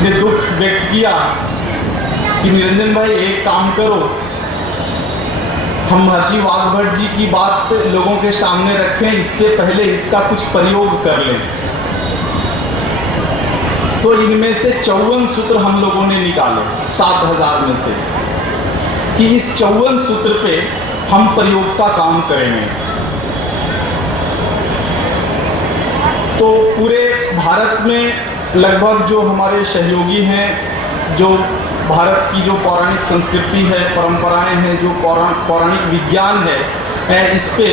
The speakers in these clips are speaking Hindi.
ने दुख व्यक्त किया कि निरंजन भाई एक काम करो, हम महर्षि वाग्भट जी की बात लोगों के सामने रखें, इससे पहले इसका कुछ प्रयोग कर लें। तो इनमें से 54 सूत्र हम लोगों ने निकाले 7000 में से, कि इस 54 सूत्र पे हम प्रयोग का काम करेंगे। तो पूरे भारत में लगभग जो हमारे सहयोगी हैं, जो भारत की जो पौराणिक संस्कृति है, परंपराएं हैं, जो पौराणिक विज्ञान है, इस पे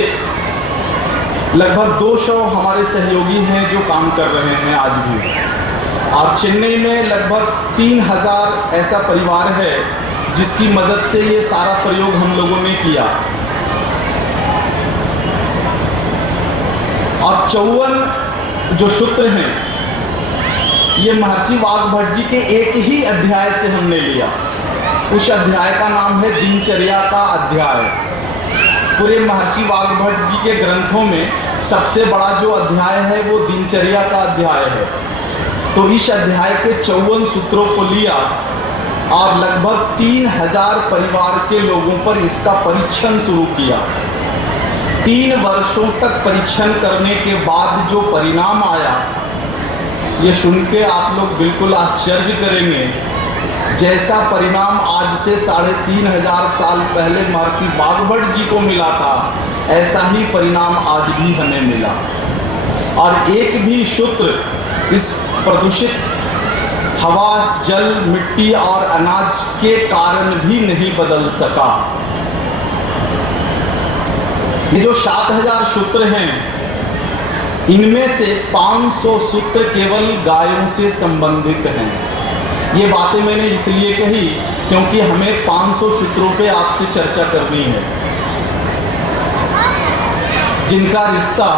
लगभग 200 हमारे सहयोगी हैं जो काम कर रहे हैं आज भी। और चेन्नई में लगभग 3000 ऐसा परिवार है जिसकी मदद से ये सारा प्रयोग हम लोगों ने किया। और 54 जो सूत्र हैं ये महर्षि वाग्भट जी के एक ही अध्याय से हमने लिया। उस अध्याय का नाम है दिनचर्या का अध्याय। पूरे महर्षि वाग्भट जी के ग्रंथों में सबसे बड़ा जो अध्याय है वो दिनचर्या का अध्याय है। तो इस अध्याय के 54 सूत्रों को लिया और लगभग 3000 परिवार के लोगों पर इसका परीक्षण शुरू किया। 3 वर्षों तक परीक्षण करने के बाद जो परिणाम आया, ये सुन के आप लोग बिल्कुल आश्चर्य करेंगे। जैसा परिणाम आज से 3500 साल पहले महर्षि वाग्भट जी को मिला था, ऐसा ही परिणाम आज भी हमें मिला। और एक भी सूत्र इस प्रदूषित हवा, जल, मिट्टी और अनाज के कारण भी नहीं बदल सका। ये जो 7000 सूत्र हैं, इनमें से 500 सूत्र केवल गायों से संबंधित हैं। ये बातें मैंने इसलिए कही क्योंकि हमें 500 सूत्रों पे आपसे चर्चा करनी है जिनका रिश्ता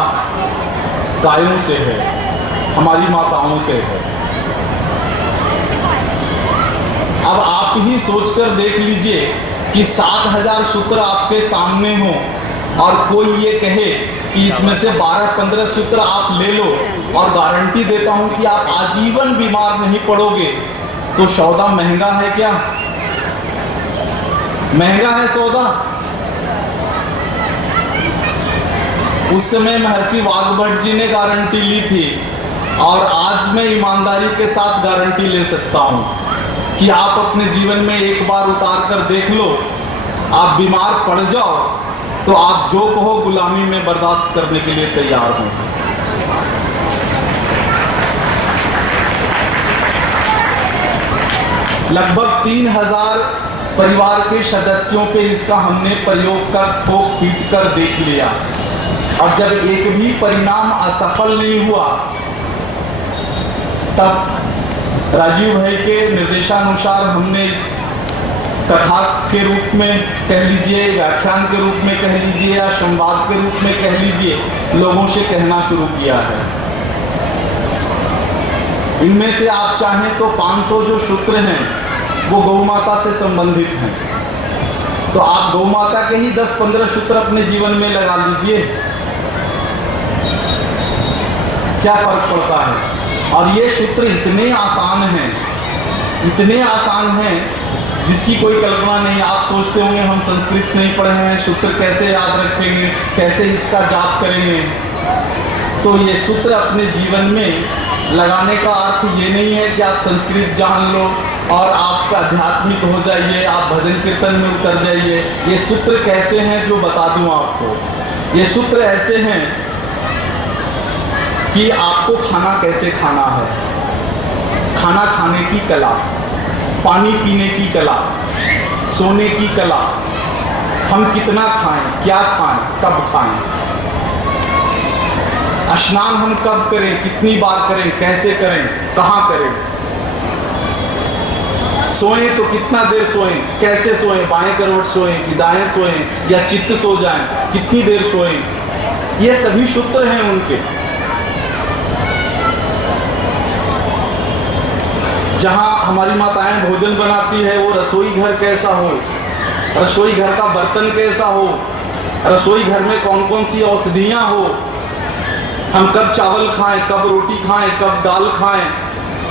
गायों से है, हमारी माताओं से है। अब आप ही सोचकर देख लीजिए कि 7000 सूत्र आपके सामने हो और कोई ये कहे कि इसमें से 12-15 सूत्र आप ले लो और गारंटी देता हूं कि आप आजीवन बीमार नहीं पड़ोगे, तो सौदा महंगा है क्या? महंगा है सौदा। उस समय महर्षि वाग्भट जी ने गारंटी ली थी और आज मैं ईमानदारी के साथ गारंटी ले सकता हूं कि आप अपने जीवन में एक बार उतार कर देख लो, आप बीमार पड़ जाओ तो आप जो कहो गुलामी में बर्दाश्त करने के लिए तैयार हो। लगभग 3000 परिवार के सदस्यों पे इसका हमने प्रयोग कर ठोक पीट कर देख लिया और जब एक भी परिणाम असफल नहीं हुआ, तब राजीव भाई के निर्देशानुसार हमने इस कथा के रूप में कह लीजिए, व्याख्यान के रूप में कह लीजिए या संवाद के रूप में कह लीजिए, लोगों से कहना शुरू किया है। इनमें से आप चाहें तो 500 जो सूत्र हैं वो गौ माता से संबंधित हैं, तो आप गौ माता के ही 10-15 सूत्र अपने जीवन में लगा लीजिए, क्या फर्क पड़ता है। और ये सूत्र इतने आसान हैं, इतने आसान हैं जिसकी कोई कल्पना नहीं। आप सोचते होंगे हम संस्कृत नहीं पढ़े हैं, सूत्र कैसे याद रखेंगे, कैसे इसका जाप करेंगे। तो ये सूत्र अपने जीवन में लगाने का अर्थ ये नहीं है कि आप संस्कृत जान लो और आप आध्यात्मिक हो जाइए, आप भजन कीर्तन में उतर जाइए। ये सूत्र कैसे हैं जो बता दूं आपको। ये सूत्र ऐसे हैं कि आपको खाना कैसे खाना है, खाना खाने की कला, पानी पीने की कला, सोने की कला, हम कितना खाएं, क्या खाएं, कब खाएं, स्नान हम कब करें, कितनी बार करें, कैसे करें, कहाँ करें, सोएं तो कितना देर सोएं, कैसे सोएं, बाएं करवट सोएं कि दाएं सोएं या चित्त सो जाएं, कितनी देर सोएं, ये सभी सूत्र हैं उनके। जहाँ हमारी माताएं भोजन बनाती है वो रसोई घर कैसा हो, रसोई घर का बर्तन कैसा हो, रसोई घर में कौन कौन सी औषधियाँ हो, हम कब चावल खाएं, कब रोटी खाएं, कब दाल खाएं,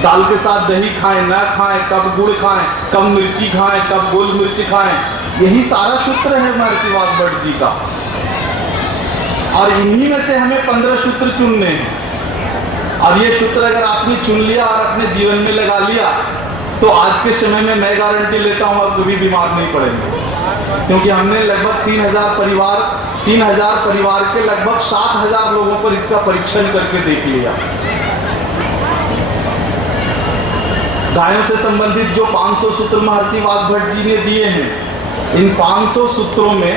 दाल के साथ दही खाएं ना खाएं, कब गुड़ खाएं, कब मिर्ची खाएं, कब गोल मिर्च खाएं, यही सारा सूत्र है महर्षि वाग्भट जी का। और इन्हीं में से हमें 15 सूत्र चुनने हैं। और ये सूत्र अगर आपने चुन लिया और अपने जीवन में लगा लिया तो आज के समय में मैं गारंटी लेता हूँ आप कभी बीमार नहीं पड़ेंगे, क्योंकि हमने लगभग 3000 परिवार के लगभग 7000 लोगों पर इसका परीक्षण करके देख लिया। गायों से संबंधित जो 500 सूत्र महर्षि वाग्भट जी ने दिए हैं, इन 500 सूत्रों में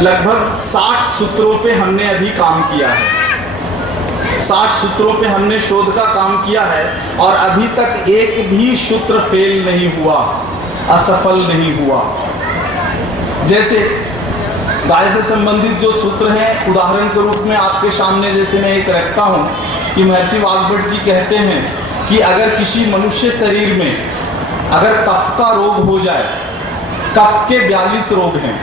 लगभग 60 सूत्रों पे हमने अभी काम किया है। 60 सूत्रों पे हमने शोध का काम किया है और अभी तक एक भी सूत्र फेल नहीं हुआ, असफल नहीं हुआ। जैसे गाय से संबंधित जो सूत्र हैं, उदाहरण के रूप में आपके सामने जैसे मैं एक रखता हूं कि महर्षि वाग्भट जी कहते हैं कि अगर किसी मनुष्य शरीर में अगर कफ का रोग हो जाए, कफ के 42 रोग हैं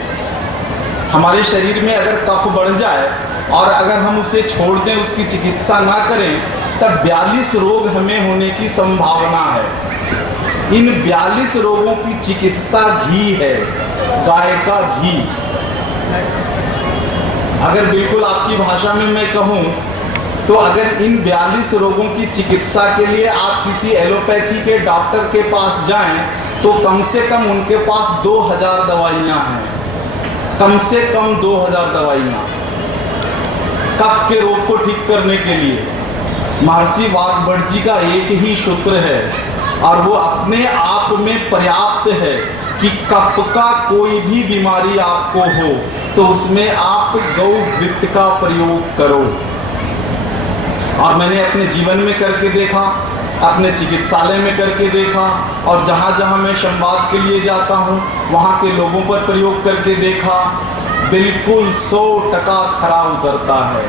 हमारे शरीर में, अगर कफ बढ़ जाए और अगर हम उसे छोड़ दें, उसकी चिकित्सा ना करें, तब 42 रोग हमें होने की संभावना है। इन 42 रोगों की चिकित्सा घी है, गाय का घी। अगर बिल्कुल आपकी भाषा में मैं कहूँ तो अगर इन 42 रोगों की चिकित्सा के लिए आप किसी एलोपैथी के डॉक्टर के पास जाएं तो कम से कम उनके पास 2000 दवाइयाँ हैं, कम से कम 2000 दवाइयाँ कफ के रोग को ठीक करने के लिए। महर्षि वाग्भट जी का एक ही सूत्र है और वो अपने आप में पर्याप्त है कि कफ का कोई भी बीमारी आपको हो तो उसमें आप गौ घृत का प्रयोग करो। और मैंने अपने जीवन में करके देखा, अपने चिकित्सालय में करके देखा और जहाँ जहाँ मैं संवाद के लिए जाता हूँ वहाँ के लोगों पर प्रयोग करके देखा, बिल्कुल 100% खरा उतरता है।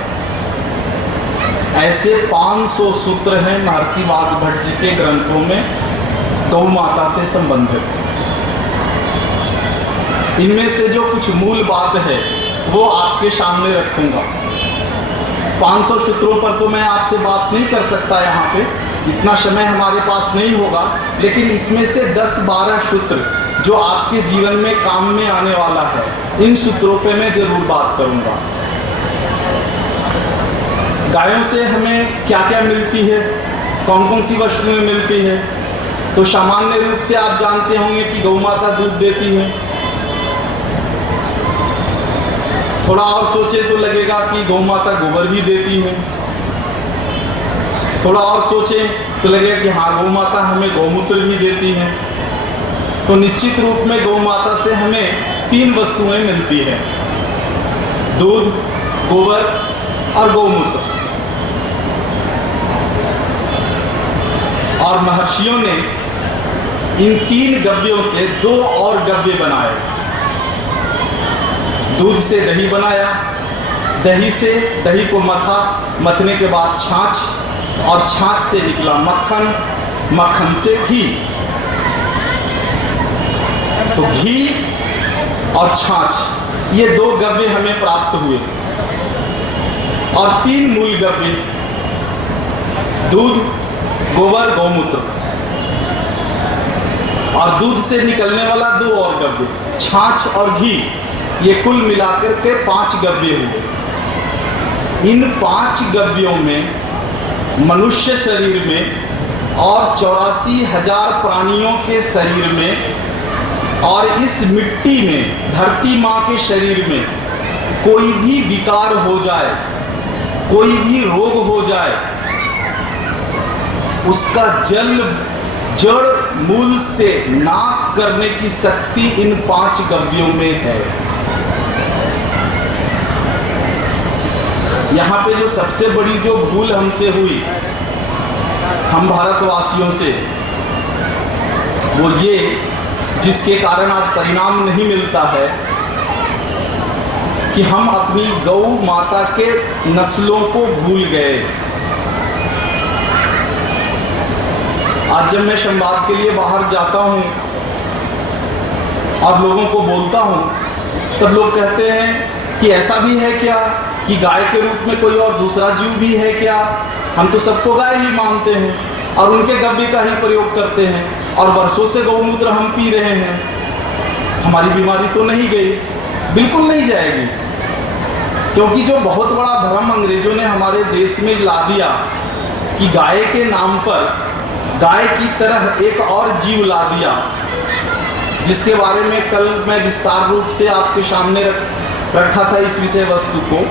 ऐसे 500 सूत्र हैं महर्षि वाग्भट जी के ग्रंथों में गौ माता से संबंधित। इनमें से जो कुछ मूल बात है वो आपके सामने रखूंगा। 500 सूत्रों पर तो मैं आपसे बात नहीं कर सकता, यहाँ पे इतना समय हमारे पास नहीं होगा, लेकिन इसमें से 10-12 सूत्र जो आपके जीवन में काम में आने वाला है, इन सूत्रों पे मैं जरूर बात करूंगा। गायों से हमें क्या क्या मिलती है, कौन कौन सी वस्तुएं मिलती है, तो सामान्य रूप से आप जानते होंगे कि गौ माता दूध देती है। थोड़ा और सोचे तो लगेगा कि गौ माता गोबर भी देती है। थोड़ा और सोचे तो लगेगा कि हाँ, गौ माता हमें गौमूत्र भी देती है। तो निश्चित रूप में गौ माता से हमें 3 वस्तुएं मिलती हैं, दूध, गोबर और गौमूत्र। और महर्षियों ने इन 3 गव्यों से 2 और गव्य बनाए। दूध से दही बनाया, दही को मथा, मथने के बाद छाछ, और छाछ से निकला मक्खन, मक्खन से घी। तो घी और छाछ, ये 2 गव्य हमें प्राप्त हुए। और 3 मूल गव्य, दूध, गोबर, गौमूत्र। और दूध से निकलने वाला 2 और गव्य, छाछ और घी, ये कुल मिलाकर के 5 गव्य हुए। इन 5 गव्यों में मनुष्य शरीर में और 84,000 प्राणियों के शरीर में और इस मिट्टी में, धरती माँ के शरीर में कोई भी विकार हो जाए, कोई भी रोग हो जाए, उसका जड़ मूल से नाश करने की शक्ति इन 5 गव्यों में है। यहाँ पे जो सबसे बड़ी जो भूल हमसे हुई, हम भारतवासियों से, वो ये, जिसके कारण आज परिणाम नहीं मिलता है, कि हम अपनी गौ माता के नस्लों को भूल गए। आज जब मैं संवाद के लिए बाहर जाता हूँ और लोगों को बोलता हूँ, तब लोग कहते हैं कि ऐसा भी है क्या कि गाय के रूप में कोई और दूसरा जीव भी है क्या? हम तो सबको गाय ही मानते हैं। और उनके गव्य का ही प्रयोग करते हैं और वर्षों से गौमूत्र हम पी रहे हैं, हमारी बीमारी तो नहीं गई? बिल्कुल नहीं जाएगी। क्योंकि जो बहुत बड़ा भ्रम अंग्रेजों ने हमारे देश में ला दिया कि गाय के नाम पर गाय की तरह एक और जीव ला दिया, जिसके बारे में कल मैं विस्तार रूप से आपके सामने रखा था इस विषय वस्तु को,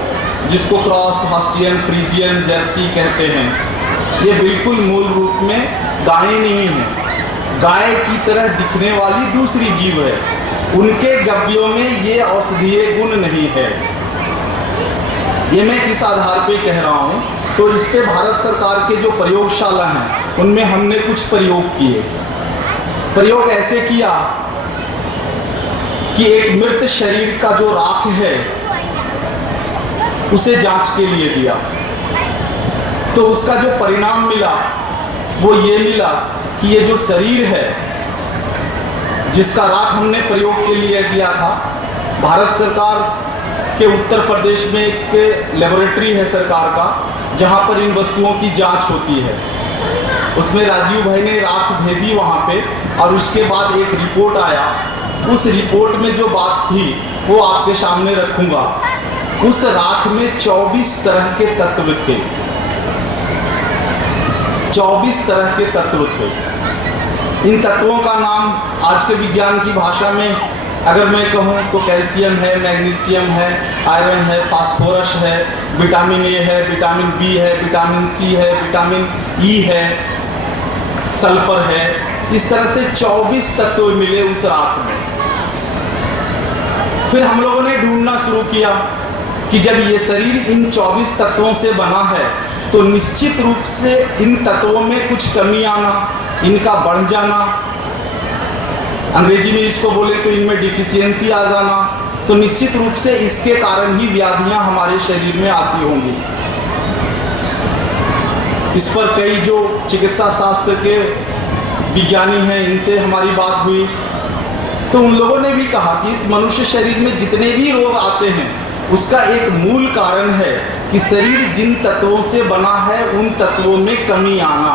जिसको क्रॉस, हॉस्टियन, फ्रीजियन, जर्सी कहते हैं। ये बिल्कुल मूल रूप में गाय नहीं है, गाय की तरह दिखने वाली दूसरी जीव है। उनके गव्यों में ये औषधीय गुण नहीं है। ये मैं किस आधार पे कह रहा हूँ? तो इस पे भारत सरकार के जो प्रयोगशाला हैं उनमें हमने कुछ प्रयोग किए। प्रयोग ऐसे किया कि एक मृत शरीर का जो राख है उसे जांच के लिए दिया, तो उसका जो परिणाम मिला वो ये मिला कि ये जो शरीर है जिसका राख हमने प्रयोग के लिए दिया था, भारत सरकार के उत्तर प्रदेश में एक लेबोरेटरी है सरकार का, जहाँ पर इन वस्तुओं की जांच होती है। उसमें राजीव भाई ने राख भेजी वहाँ पे, और उसके बाद एक रिपोर्ट आया। उस रिपोर्ट में जो बात थी वो आपके सामने रखूँगा। उस राख में 24 तरह के तत्व थे, 24 तरह के तत्व थे। इन तत्वों का नाम आज के विज्ञान की भाषा में अगर मैं कहूँ तो कैल्शियम है, मैग्नीशियम है, आयरन है, फास्फोरस है, विटामिन ए है, विटामिन बी है, विटामिन सी है, विटामिन ई है, सल्फर है। इस तरह से 24 तत्व मिले उस राख में। फिर हम लोगों ने ढूंढना शुरू किया कि जब ये शरीर इन 24 तत्वों से बना है तो निश्चित रूप से इन तत्वों में कुछ कमी आना, इनका बढ़ जाना, अंग्रेजी में इसको बोले तो इनमें डिफिशियंसी आ जाना, तो निश्चित रूप से इसके कारण ही व्याधियां हमारे शरीर में आती होंगी। इस पर कई जो चिकित्सा शास्त्र के विज्ञानी हैं इनसे हमारी बात हुई, तो उन लोगों ने भी कहा कि इस मनुष्य शरीर में जितने भी रोग आते हैं उसका एक मूल कारण है कि शरीर जिन तत्वों से बना है उन तत्वों में कमी आना।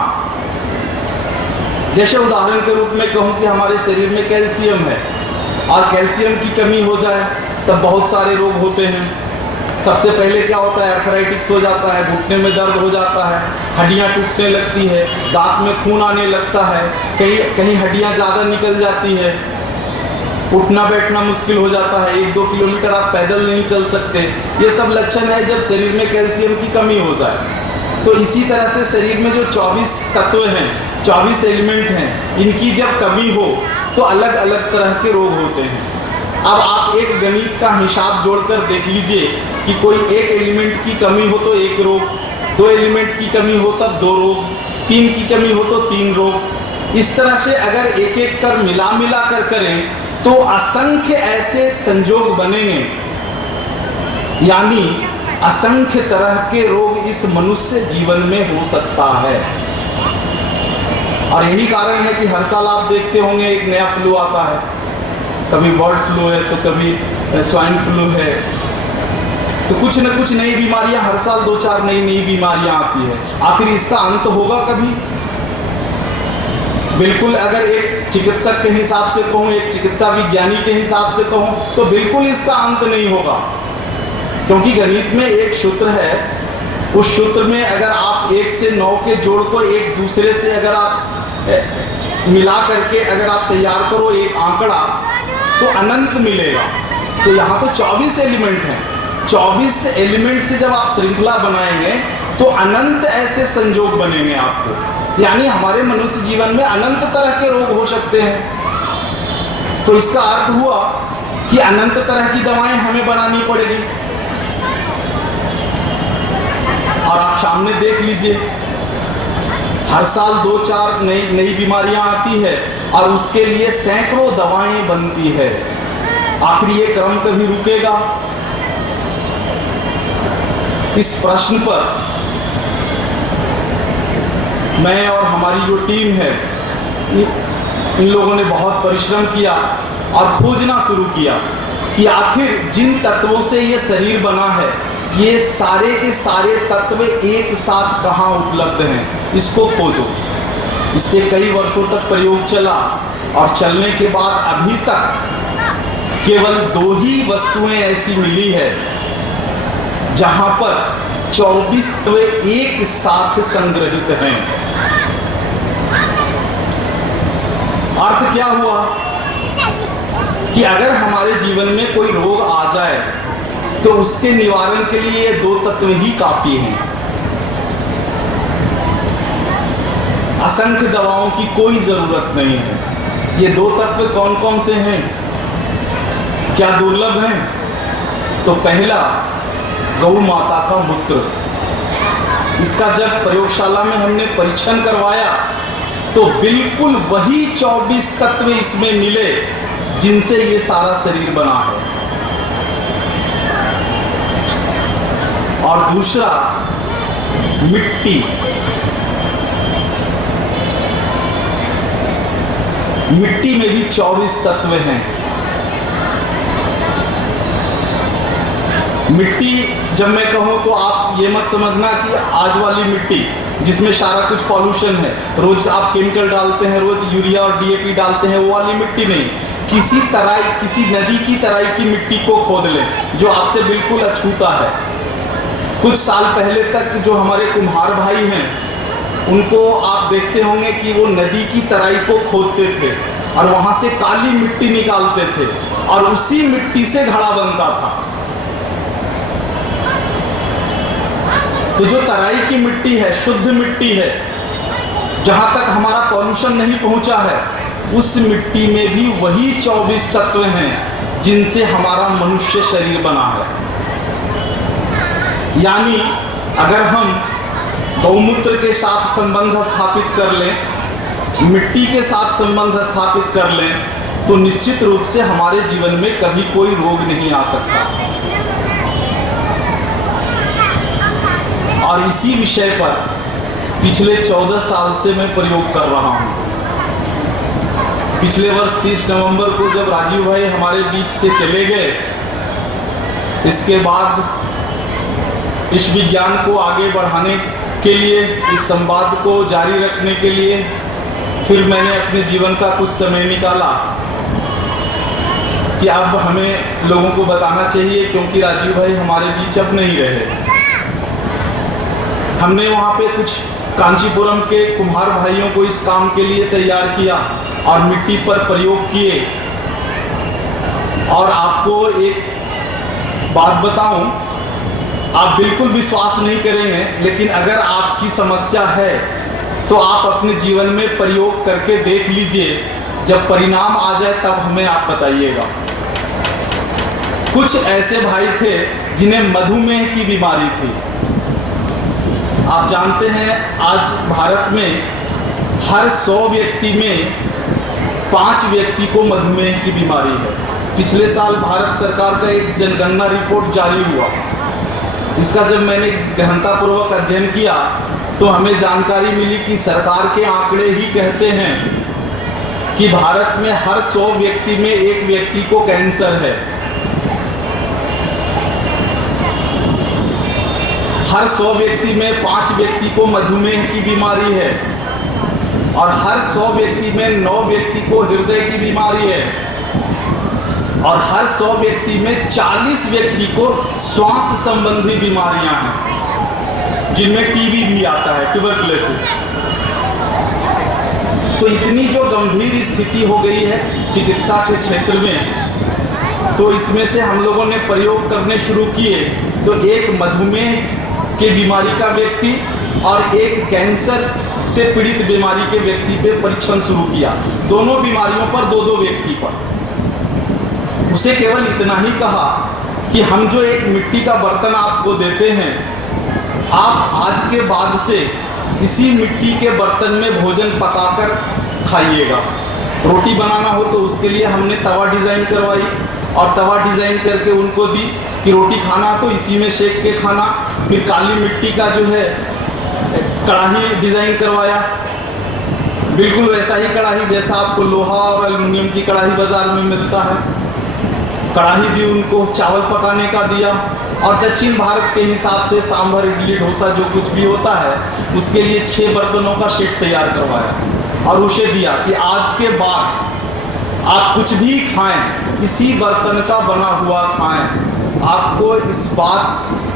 जैसे उदाहरण के रूप में कहूँ कि हमारे शरीर में कैल्शियम है और कैल्शियम की कमी हो जाए तब बहुत सारे रोग होते हैं। सबसे पहले क्या होता है? आर्थराइटिस हो जाता है, घुटने में दर्द हो जाता है, हड्डियाँ टूटने लगती है, दांत में खून आने लगता है, कहीं हड्डियाँ ज़्यादा निकल जाती है, उठना बैठना मुश्किल हो जाता है, 1-2 किलोमीटर आप पैदल नहीं चल सकते। ये सब लक्षण है जब शरीर में कैल्शियम की कमी हो जाए। तो इसी तरह से शरीर में जो 24 तत्व हैं, 24 एलिमेंट हैं, इनकी जब कमी हो तो अलग अलग तरह के रोग होते हैं। अब आप एक गणित का हिसाब जोड़कर देख लीजिए कि कोई एक एलिमेंट की कमी हो तो एक रोग, 2 एलिमेंट की कमी हो तब 2 रोग, 3 की कमी हो तो 3 रोग। इस तरह से अगर एक एक कर मिला कर करें तो असंख्य ऐसे संजोग बनेंगे, यानी असंख्य तरह के रोग इस मनुष्य जीवन में हो सकता है। और यही कारण है कि हर साल आप देखते होंगे एक नया फ्लू आता है, कभी बर्ड फ्लू है तो कभी स्वाइन फ्लू है, तो कुछ न कुछ नई बीमारियां हर साल 2-4 नई बीमारियां आती है। आखिर इसका अंत होगा कभी? बिल्कुल, अगर एक चिकित्सक के हिसाब से कहूँ, एक चिकित्सा विज्ञानी के हिसाब से कहूँ तो बिल्कुल इसका अंत नहीं होगा। क्योंकि गणित में एक सूत्र है, उस सूत्र में अगर आप 1 से 9 के जोड़ को एक दूसरे से अगर आप मिला करके अगर आप तैयार करो एक आंकड़ा तो अनंत मिलेगा। तो यहाँ तो 24 एलिमेंट हैं, 24 एलिमेंट से जब आप श्रृंखला बनाएंगे तो अनंत ऐसे संजोग बनेंगे आपको, यानी हमारे मनुष्य जीवन में अनंत तरह के रोग हो सकते हैं। तो इसका अर्थ हुआ कि अनंत तरह की दवाएं हमें बनानी पड़ेगी। और आप सामने देख लीजिए, हर साल 2-4 नई बीमारियां आती है और उसके लिए सैकड़ों दवाएं बनती है। आखिर ये क्रम कभी रुकेगा? इस प्रश्न पर मैं और हमारी जो टीम है इन लोगों ने बहुत परिश्रम किया और खोजना शुरू किया कि आखिर जिन तत्वों से ये शरीर बना है ये सारे के सारे तत्व एक साथ कहाँ उपलब्ध हैं, इसको खोजो। इससे कई वर्षों तक प्रयोग चला और चलने के बाद अभी तक केवल 2 ही वस्तुएं ऐसी मिली है जहां पर 24 तत्व एक साथ संग्रहित हैं। अर्थ क्या हुआ कि अगर हमारे जीवन में कोई रोग आ जाए तो उसके निवारण के लिए ये 2 तत्व ही काफी हैं। असंख्य दवाओं की कोई जरूरत नहीं है। ये 2 तत्व कौन कौन से हैं, क्या दुर्लभ हैं? तो पहला, गौ माता का मूत्र। इसका जब प्रयोगशाला में हमने परीक्षण करवाया तो बिल्कुल वही 24 तत्व इसमें मिले जिनसे ये सारा शरीर बना है। और दूसरा, मिट्टी। मिट्टी में भी 24 तत्व हैं। मिट्टी जब मैं कहूं तो आप ये मत समझना कि आज वाली मिट्टी जिसमें सारा कुछ पॉल्यूशन है, रोज आप केमिकल डालते हैं, रोज यूरिया और डीएपी डालते हैं, वो वाली मिट्टी नहीं। किसी तराई, किसी नदी की तराई की मिट्टी को खोद लें जो आपसे बिल्कुल अछूता है। कुछ साल पहले तक जो हमारे कुम्हार भाई हैं उनको आप देखते होंगे कि वो नदी की तराई को खोदते थे और वहां से काली मिट्टी निकालते थे और उसी मिट्टी से घड़ा बनता था। तो जो तराई की मिट्टी है, शुद्ध मिट्टी है, जहां तक हमारा पॉल्यूशन नहीं पहुंचा है, उस मिट्टी में भी वही 24 तत्व हैं जिनसे हमारा मनुष्य शरीर बना है। यानी अगर हम गौमूत्र के साथ संबंध स्थापित कर लें, मिट्टी के साथ संबंध स्थापित कर लें, तो निश्चित रूप से हमारे जीवन में कभी कोई रोग नहीं आ सकता। और इसी विषय पर पिछले 14 साल से मैं प्रयोग कर रहा हूं। पिछले वर्ष 30 नवंबर को जब राजीव भाई हमारे बीच से चले गए, इसके बाद इस विज्ञान को आगे बढ़ाने के लिए, इस संवाद को जारी रखने के लिए फिर मैंने अपने जीवन का कुछ समय निकाला कि अब हमें लोगों को बताना चाहिए, क्योंकि राजीव भाई हमारे बीच अब नहीं रहे। हमने वहाँ पे कुछ कांचीपुरम के कुम्हार भाइयों को इस काम के लिए तैयार किया और मिट्टी पर प्रयोग किए। और आपको एक बात बताऊं, आप बिल्कुल विश्वास नहीं करेंगे, लेकिन अगर आपकी समस्या है तो आप अपने जीवन में प्रयोग करके देख लीजिए। जब परिणाम आ जाए तब हमें आप बताइएगा। कुछ ऐसे भाई थे जिन्हें मधुमेह की बीमारी थी। आप जानते हैं आज भारत में हर 100 व्यक्ति में 5 व्यक्ति को मधुमेह की बीमारी है। पिछले साल भारत सरकार का एक जनगणना रिपोर्ट जारी हुआ। इसका जब मैंने गहनतापूर्वक अध्ययन किया तो हमें जानकारी मिली कि सरकार के आंकड़े ही कहते हैं कि भारत में हर 100 व्यक्ति में 1 व्यक्ति को कैंसर है, हर 100 व्यक्ति में 5 व्यक्ति को मधुमेह की बीमारी है और हर 100 व्यक्ति में 9 व्यक्ति को हृदय की बीमारी है और हर 100 व्यक्ति में 40 व्यक्ति को श्वास संबंधी बीमारियां हैं, जिनमें टीबी भी आता है, ट्यूबरकुलोसिस। तो इतनी जो गंभीर स्थिति हो गई है चिकित्सा के क्षेत्र में, तो इसमें से हम लोगों ने प्रयोग करने शुरू किए। तो एक मधुमेह के बीमारी का व्यक्ति और एक कैंसर से पीड़ित बीमारी के व्यक्ति पे परीक्षण शुरू किया। दोनों बीमारियों पर 2-2 व्यक्ति पर। उसे केवल इतना ही कहा कि हम जो एक मिट्टी का बर्तन आपको देते हैं, आप आज के बाद से इसी मिट्टी के बर्तन में भोजन पकाकर खाइएगा। रोटी बनाना हो तो उसके लिए हमने तवा डिज़ाइन करवाई और तवा डिज़ाइन करके उनको दी कि रोटी खाना तो इसी में सेक के खाना। फिर काली मिट्टी का जो है कढ़ाई डिज़ाइन करवाया, बिल्कुल वैसा ही कढ़ाई जैसा आपको लोहा और एल्युमिनियम की कढ़ाई बाजार में मिलता है। कढ़ाई दी उनको, चावल पकाने का दिया और दक्षिण भारत के हिसाब से सांभर, इडली, डोसा जो कुछ भी होता है उसके लिए 6 बर्तनों का सेट तैयार करवाया। और उसे दिया कि आज के बाद आप कुछ भी खाएं, इसी बर्तन का बना हुआ खाएं। आपको इस बात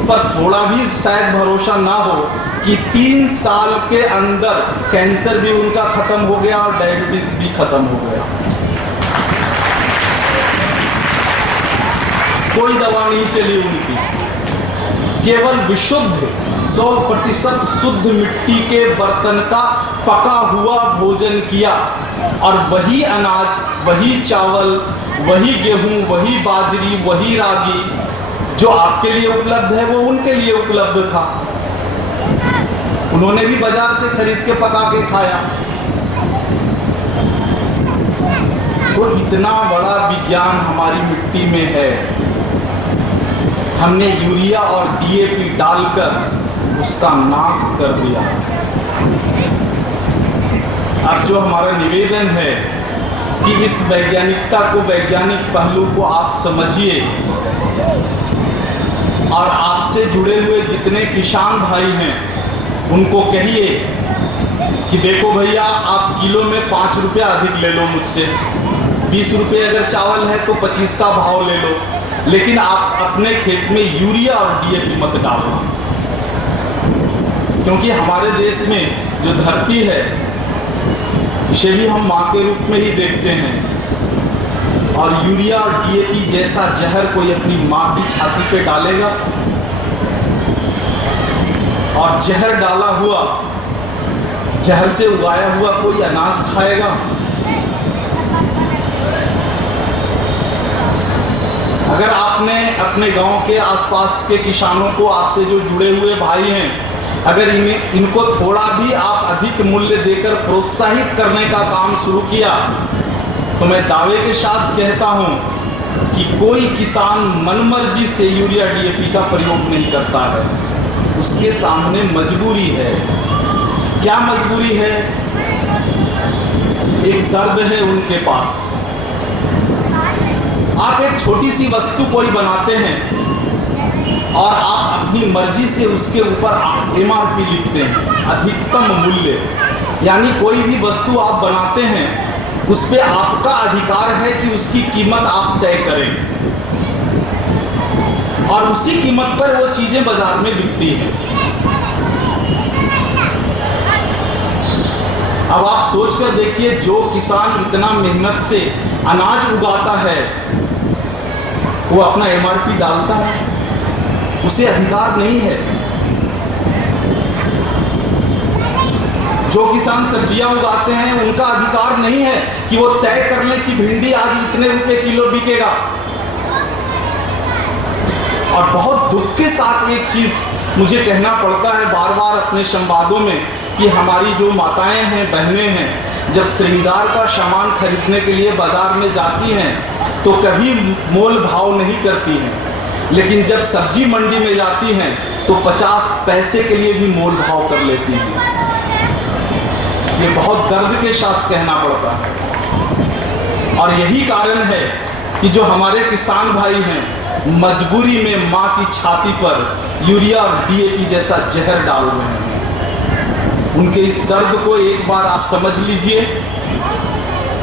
पर थोड़ा भी शायद भरोसा ना हो कि 3 साल के अंदर कैंसर भी उनका खत्म हो गया और डायबिटीज भी खत्म हो गया। कोई दवा नहीं चली उनकी, केवल विशुद्ध 100% शुद्ध मिट्टी के बर्तन का पका हुआ भोजन किया और वही अनाज, वही चावल, वही गेहूं, वही बाजरी, वही रागी जो आपके लिए उपलब्ध है वो उनके लिए उपलब्ध था। उन्होंने भी बाजार से खरीद के पका के खाया। तो इतना बड़ा विज्ञान हमारी मिट्टी में है, हमने यूरिया और डीएपी डालकर उसका नाश कर दिया। अब जो हमारा निवेदन है कि इस वैज्ञानिकता को, वैज्ञानिक पहलू को आप समझिए और आपसे जुड़े हुए जितने किसान भाई हैं उनको कहिए कि देखो भैया, आप किलो में 5 रुपया अधिक ले लो मुझसे, 20 रुपये अगर चावल है तो 25 का भाव ले लो, लेकिन आप अपने खेत में यूरिया और डीएपी मत डालना। क्योंकि हमारे देश में जो धरती है इसे भी हम माँ के रूप में ही देखते हैं, और यूरिया और डीएपी जैसा जहर कोई अपनी माँ की छाती पे डालेगा और जहर डाला हुआ, जहर से उगाया हुआ कोई अनाज खाएगा? अगर आपने अपने गांव के आसपास के किसानों को, आपसे जो जुड़े हुए भाई हैं, अगर इनको थोड़ा भी आप अधिक मूल्य देकर प्रोत्साहित करने का काम शुरू किया तो मैं दावे के साथ कहता हूं कि कोई किसान मनमर्जी से यूरिया डीएपी का प्रयोग नहीं करता है। उसके सामने मजबूरी है। क्या मजबूरी है? एक दर्द है उनके पास। आप एक छोटी सी वस्तु कोई बनाते हैं और आप अपनी मर्जी से उसके ऊपर एमआरपी लिखते हैं, अधिकतम मूल्य। यानी कोई भी वस्तु आप बनाते हैं उस पे आपका अधिकार है कि उसकी कीमत आप तय करें और उसी कीमत पर वो चीजें बाजार में बिकती हैं। अब आप सोच कर देखिए, जो किसान इतना मेहनत से अनाज उगाता है वो अपना एमआरपी डालता है, उसे अधिकार नहीं है। जो किसान सब्जियां उगाते हैं उनका अधिकार नहीं है कि वो तय कर लें कि भिंडी आज इतने रुपए किलो बिकेगा। और बहुत दुख के साथ एक चीज मुझे कहना पड़ता है बार बार अपने संवादों में कि हमारी जो माताएं हैं, बहनें हैं, जब श्रृंगार का सामान खरीदने के लिए बाजार में जाती हैं तो कभी मोल भाव नहीं करती हैं, लेकिन जब सब्जी मंडी में जाती हैं तो 50 पैसे के लिए भी मोल भाव कर लेती हैं। ये बहुत दर्द के साथ कहना पड़ता है। और यही कारण है कि जो हमारे किसान भाई हैं मजबूरी में माँ की छाती पर यूरिया और डीएपी जैसा जहर डाल रहे हैं। उनके इस दर्द को एक बार आप समझ लीजिए,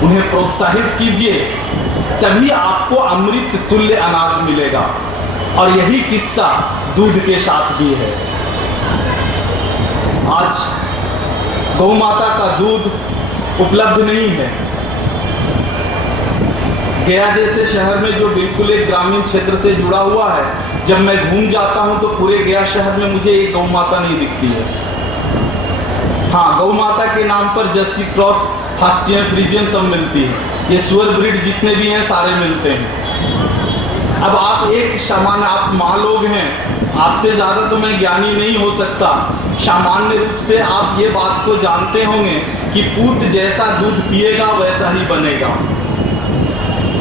उन्हें प्रोत्साहित कीजिए, तभी आपको अमृत तुल्य अनाज मिलेगा। और यही किस्सा दूध के साथ भी है। आज गौ माता का दूध उपलब्ध नहीं है। गया जैसे शहर में, जो बिल्कुल एक ग्रामीण क्षेत्र से जुड़ा हुआ है, जब मैं घूम जाता हूं तो पूरे गया शहर में मुझे एक गौ माता नहीं दिखती है। हाँ, गौ माता के नाम पर जर्सी क्रॉस, हस्टियन, फ्रीजियन सब मिलती है। ये सुअर ब्रीड जितने भी हैं सारे मिलते हैं। अब आप एक सामान्य, आप माँ लोग हैं, आपसे ज़्यादा तो मैं ज्ञानी नहीं हो सकता। सामान्य रूप से आप ये बात को जानते होंगे कि पूत जैसा दूध पिएगा वैसा ही बनेगा।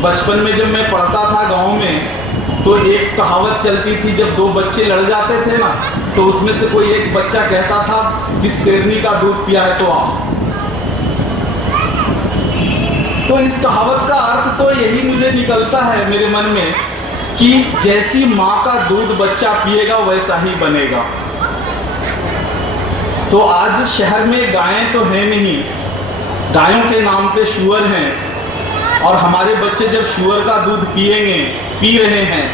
बचपन में जब मैं पढ़ता था गांव में तो एक कहावत चलती थी, जब 2 बच्चे लड़ जाते थे ना तो उसमें से कोई एक बच्चा कहता था कि शेरनी का दूध पिया है तो आओ। तो इस कहावत का अर्थ तो यही मुझे निकलता है मेरे मन में कि जैसी माँ का दूध बच्चा पिएगा वैसा ही बनेगा। तो आज शहर में गायें तो है नहीं, गायों के नाम पे शुअर हैं और हमारे बच्चे जब शुअर का दूध पी रहे हैं,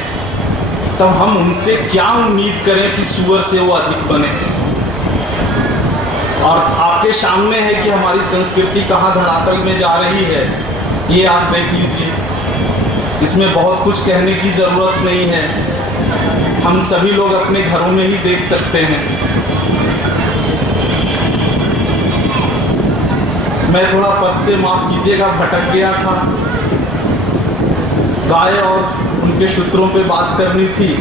तब हम उनसे क्या उम्मीद करें कि शुअर से वो अधिक बने। और आपके सामने है कि हमारी संस्कृति कहाँ धरातल में जा रही है, ये आप देख लीजिए। इसमें बहुत कुछ कहने की ज़रूरत नहीं है, हम सभी लोग अपने घरों में ही देख सकते हैं। मैं थोड़ा पद से माफ़ कीजिएगा, भटक गया था। गाय और उनके सूत्रों पे बात करनी थी,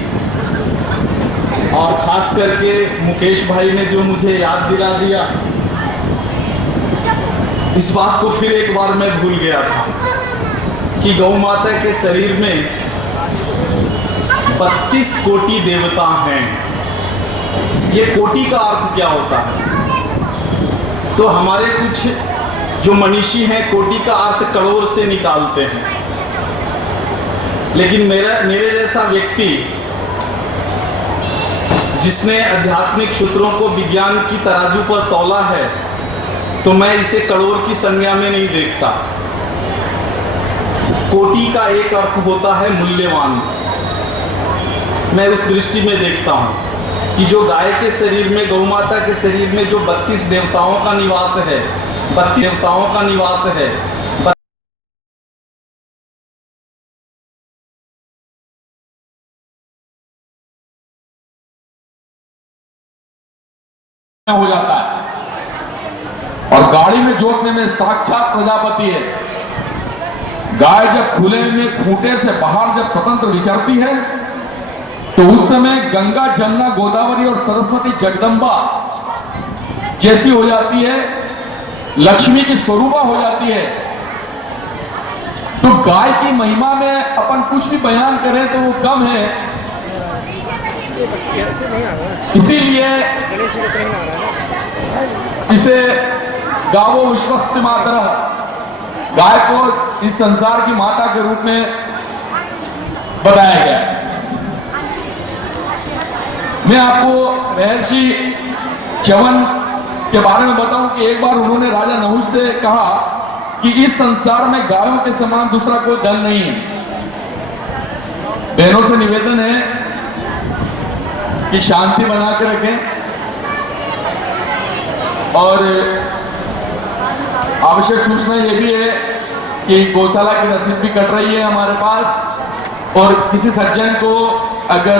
और ख़ास करके मुकेश भाई ने जो मुझे याद दिला दिया, इस बात को फिर एक बार मैं भूल गया था कि गौ माता के शरीर में 32 कोटि देवता हैं। ये कोटि का अर्थ क्या होता है? तो हमारे कुछ जो मनीषी हैं कोटि का अर्थ करोड़ से निकालते हैं, लेकिन मेरे जैसा व्यक्ति जिसने आध्यात्मिक सूत्रों को विज्ञान की तराजू पर तौला है, तो मैं इसे करोड़ की संज्ञा में नहीं देखता। कोटि का एक अर्थ होता है मूल्यवान। मैं उस दृष्टि में देखता हूँ कि जो गाय के शरीर में, गौ माता के शरीर में जो 32 देवताओं का निवास है, 32 देवताओं का निवास है, हो जाता है। और गाड़ी में जोतने में साक्षात प्रजापति है। गाय जब खुले में खूंटे से बाहर जब स्वतंत्र विचरती है, तो उस समय गंगा, जमुना, गोदावरी और सरस्वती जगदम्बा जैसी हो जाती है, लक्ष्मी की स्वरूपा हो जाती है। तो गाय की महिमा में अपन कुछ भी बयान करें तो वो कम है। इसीलिए इसे गावो विश्वस्य मातरः, गाय को इस संसार की माता के रूप में बताया गया। मैं आपको महर्षि च्यवन के बारे में बताऊं कि एक बार उन्होंने राजा नहुष से कहा कि इस संसार में गायों के समान दूसरा कोई दल नहीं है। बहनों से निवेदन है कि शांति बना के रखें और आवश्यक सूचना यह भी है कि गौशाला की रसीद भी कट रही है हमारे पास, और किसी सज्जन को अगर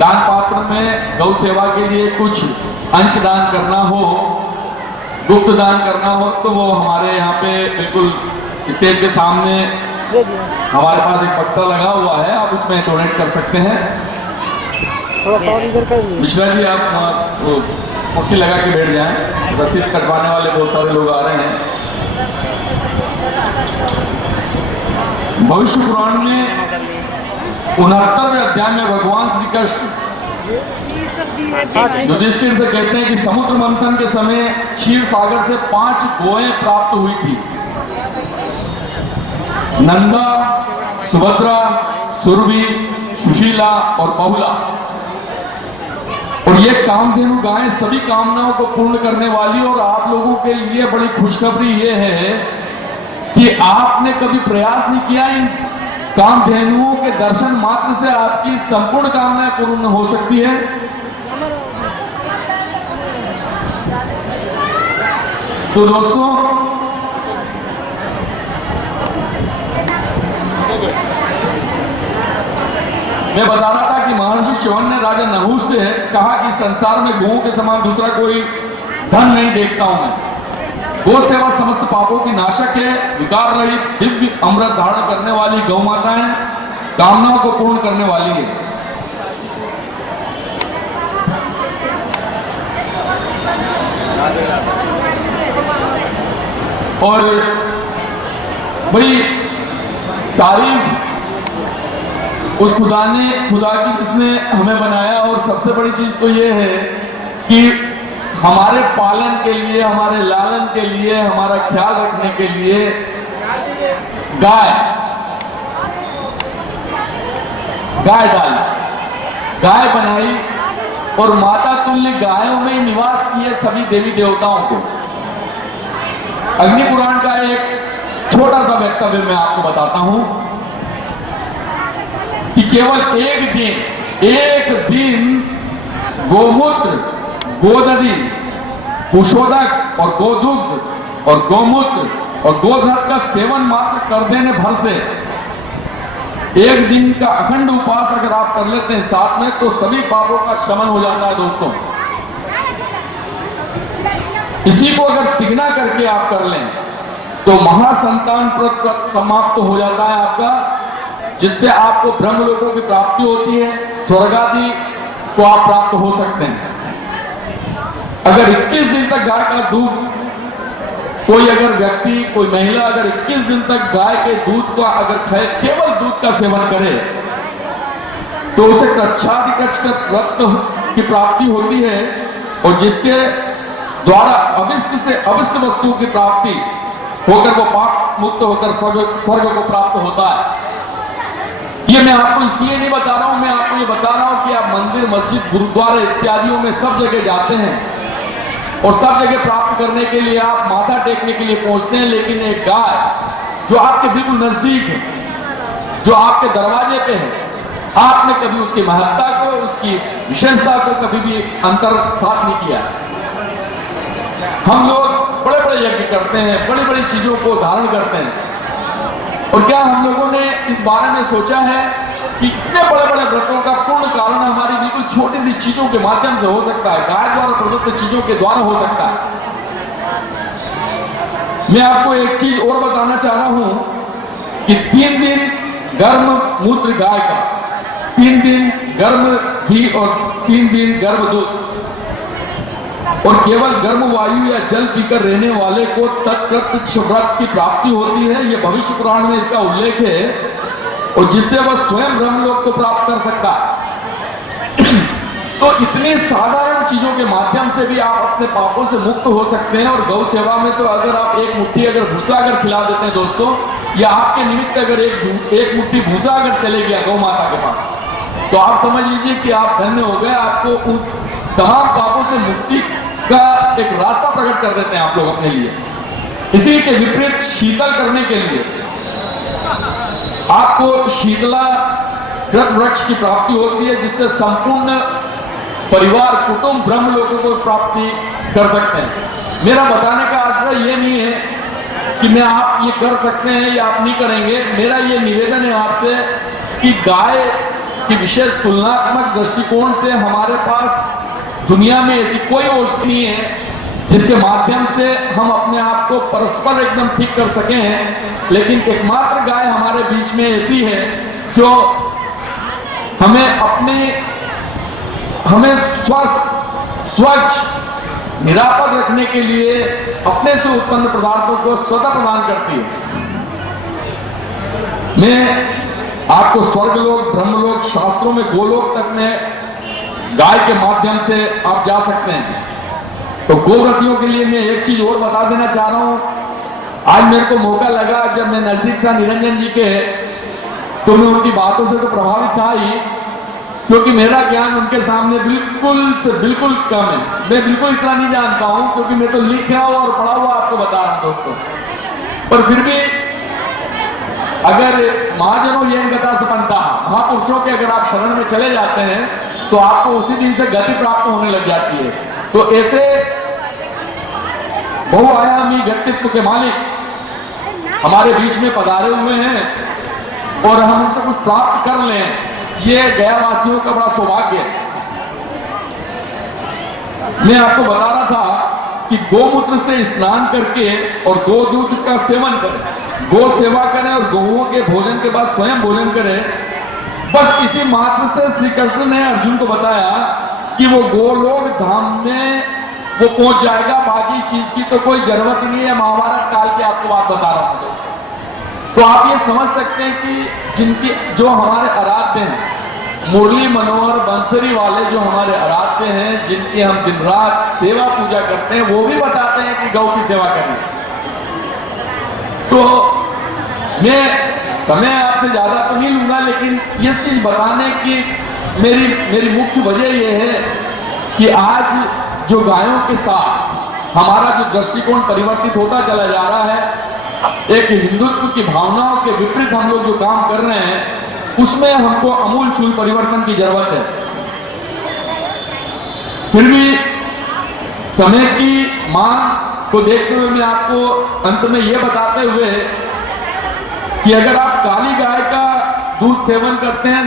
दान पात्र में गौ सेवा के लिए कुछ अंश दान करना हो, गुप्त दान करना हो, तो वो हमारे यहाँ पे बिल्कुल स्टेज के सामने हमारे पास एक बक्सा लगा हुआ है, आप उसमें डोनेट कर सकते हैं। मिश्रा जी आप कुर्सी लगा के बैठ जाएं, रसीद कटवाने वाले बहुत सारे लोग आ रहे हैं। भविष्य पुराण में 69वें अध्याय में भगवान श्री कृष्ण युधिष्ठिर से कहते हैं कि समुद्र मंथन के समय क्षीर सागर से 5 गौएं प्राप्त हुई थी। नंदा, सुभद्रा, सुरभि, सुशीला और बहुला। और ये कामधेनु गायें सभी कामनाओं को पूर्ण करने वाली। और आप लोगों के लिए बड़ी खुशखबरी ये है कि आपने कभी प्रयास नहीं किया, इन कामधेनुओं के दर्शन मात्र से आपकी संपूर्ण कामनाएं पूर्ण हो सकती है। तो दोस्तों, मैं बता रहा था कि महर्षि च्यवन ने राजा नहुष से कहा कि संसार में गौओं के समान दूसरा कोई धन नहीं देखता हूं मैं। गौ सेवा समस्त पापों की नाशक है, विकार रहित दिव्य अमृत धारण करने वाली गौ माता है, कामनाओं को पूर्ण करने वाली है। और भाई तारीफ उस खुदा की जिसने हमें बनाया। और सबसे बड़ी चीज तो ये है कि हमारे पालन के लिए, हमारे लालन के लिए, हमारा ख्याल रखने के लिए गाय डाली, गाय बनाई और माता तुल्य गायों में निवास किए सभी देवी देवताओं को। अग्नि पुराण का एक छोटा सा वक्तव्य मैं आपको बताता हूं कि केवल एक दिन गोमूत्र, गोदधि, कुशोदक और गोदुग्ध और गोमूत्र और गोधन का सेवन मात्र कर देने भर से एक दिन का अखंड उपवास अगर आप कर लेते हैं साथ में, तो सभी पापों का शमन हो जाता है दोस्तों। इसी को अगर तिगना करके आप कर लें तो महासंतान व्रत समाप्त हो जाता है आपका, जिससे आपको ब्रह्म लोकों की प्राप्ति होती है, स्वर्ग आदि को आप प्राप्त हो सकते हैं। अगर 21 दिन तक गाय का दूध कोई अगर व्यक्ति, कोई महिला अगर 21 दिन तक गाय के दूध को अगर खाए, केवल दूध का सेवन करे, तो उसे कच्छादिकच्छ व्रत की प्राप्ति होती है और जिसके द्वारा अविष्ट से अविष्ट वस्तु की प्राप्ति होकर वो पाप मुक्त होकर स्वर्ग को प्राप्त होता है। ये मैं आपको इसलिए नहीं बता रहा हूं, मैं आपको ये बता रहा हूं कि आप मंदिर, मस्जिद, गुरुद्वारे इत्यादियों में सब जगह जाते हैं और सब जगह प्राप्त करने के लिए आप माथा टेकने के लिए पहुंचते हैं, लेकिन एक गाय जो आपके बिल्कुल नजदीक है, जो आपके दरवाजे पे है, आपने कभी उसकी महत्ता को, उसकी विशेषता को कभी भी अंतर साथ नहीं किया। हम लोग बड़े बड़े यज्ञ करते हैं, बड़ी बड़ी चीजों को धारण करते हैं, और क्या हम लोगों ने इस बारे में सोचा है कि इतने बड़े बड़े व्रतों का पूर्ण कारण हमारी बिल्कुल छोटी सी चीजों के माध्यम से हो सकता है, गाय द्वारा प्रदत्त चीजों के द्वारा हो सकता है। मैं आपको एक चीज और बताना चाह रहा हूं कि 3 दिन गर्म मूत्र गाय का, 3 दिन गर्म घी और 3 दिन गर्म दूध, और केवल गर्म वायु या जल पीकर रहने वाले को तत्कृत व्रत की प्राप्ति होती है। यह भविष्य पुराण में इसका उल्लेख है, और जिससे वह स्वयं ब्रह्मलोक को प्राप्त कर सकता है। तो इतनी साधारण चीजों के माध्यम से भी आप अपने पापों से मुक्त हो सकते हैं। और गौ सेवा में तो अगर आप एक मुट्ठी अगर भूसा अगर खिला देते हैं दोस्तों, या आपके निमित्त अगर एक मुट्ठी भूसा अगर चले गया गौ माता के पास, तो आप समझ लीजिए कि आप धन्य हो गए। आपको उन तमाम पापों से मुक्ति का एक रास्ता प्रकट कर देते हैं आप लोग अपने लिए। इसी के विपरीत शीतल करने के लिए आपको शीतला कृत वृक्ष की प्राप्ति होती है, जिससे संपूर्ण परिवार, कुटुंब ब्रह्म लोकों को प्राप्ति कर सकते हैं। मेरा बताने का आशय ये नहीं है कि मैं आप ये कर सकते हैं या आप नहीं करेंगे। मेरा ये निवेदन है आपसे कि गाय की विशेष तुलनात्मक दृष्टिकोण से हमारे पास दुनिया में ऐसी कोई औषधि नहीं है जिसके माध्यम से हम अपने आप को परस्पर एकदम ठीक कर सकें, लेकिन एकमात्र गाय हमारे बीच में ऐसी है जो हमें स्वस्थ, स्वच्छ, निरापद रखने के लिए अपने से उत्पन्न पदार्थों को स्वतः प्रदान करती है। मैं आपको स्वर्गलोक, ब्रह्मलोक, शास्त्रों में गोलोक तक में गाय के माध्यम से आप जा सकते हैं। तो गोव्रतियों के लिए मैं एक चीज और बता देना चाह रहा हूं। आज मेरे को मौका लगा, जब मैं नजदीक था निरंजन जी के, तो मैं उनकी बातों से तो प्रभावित था ही, क्योंकि मेरा ज्ञान उनके सामने बिल्कुल से बिल्कुल कम है। मैं बिल्कुल इतना नहीं जानता हूं, क्योंकि मैं तो लिखा हुआ और पढ़ा हुआ आपको बता रहा हूं दोस्तों। पर फिर भी अगर महाजनों येन गता सपंता, महापुरुषों के अगर आप शरण में चले जाते हैं तो आपको उसी दिन से गति प्राप्त होने लग जाती है। तो ऐसे बहुआयामी व्यक्तित्व के मालिक हमारे बीच में पधारे हुए हैं और हम उनसे कुछ प्राप्त कर लें, ये गया वासियों का बड़ा सौभाग्य है। मैं आपको बता रहा था कि गोमूत्र से स्नान करके और गो दूध का सेवन करें, गो सेवा करें और गौओं के भोजन के बाद स्वयं भोजन करें। बस इसी मात्र से श्री कृष्ण ने अर्जुन को बताया कि वो गोलोक धाम में वो पहुंच जाएगा, बाकी चीज की तो कोई जरूरत ही नहीं है। महाभारत काल की आपको बात बता रहा हूं। तो आप ये समझ सकते हैं कि जो हमारे आराध्य हैं, मुरली मनोहर बंसरी वाले जो हमारे आराध्य हैं, जिनकी हम दिन रात सेवा पूजा करते हैं, वो भी बताते हैं कि गौ की सेवा करनी। तो मैं समय आपसे ज्यादा तो नहीं लूंगा, लेकिन ये चीज बताने की मेरी मुख्य वजह यह है कि आज जो गायों के साथ हमारा जो दृष्टिकोण परिवर्तित होता चला जा रहा है, एक हिंदुत्व की भावनाओं के विपरीत हम लोग जो काम कर रहे हैं, उसमें हमको आमूलचूल परिवर्तन की जरूरत है। फिर भी समय की मांग को देखते हुए मैं आपको अंत में यह बताते हुए कि अगर आप काली गाय का दूध सेवन करते हैं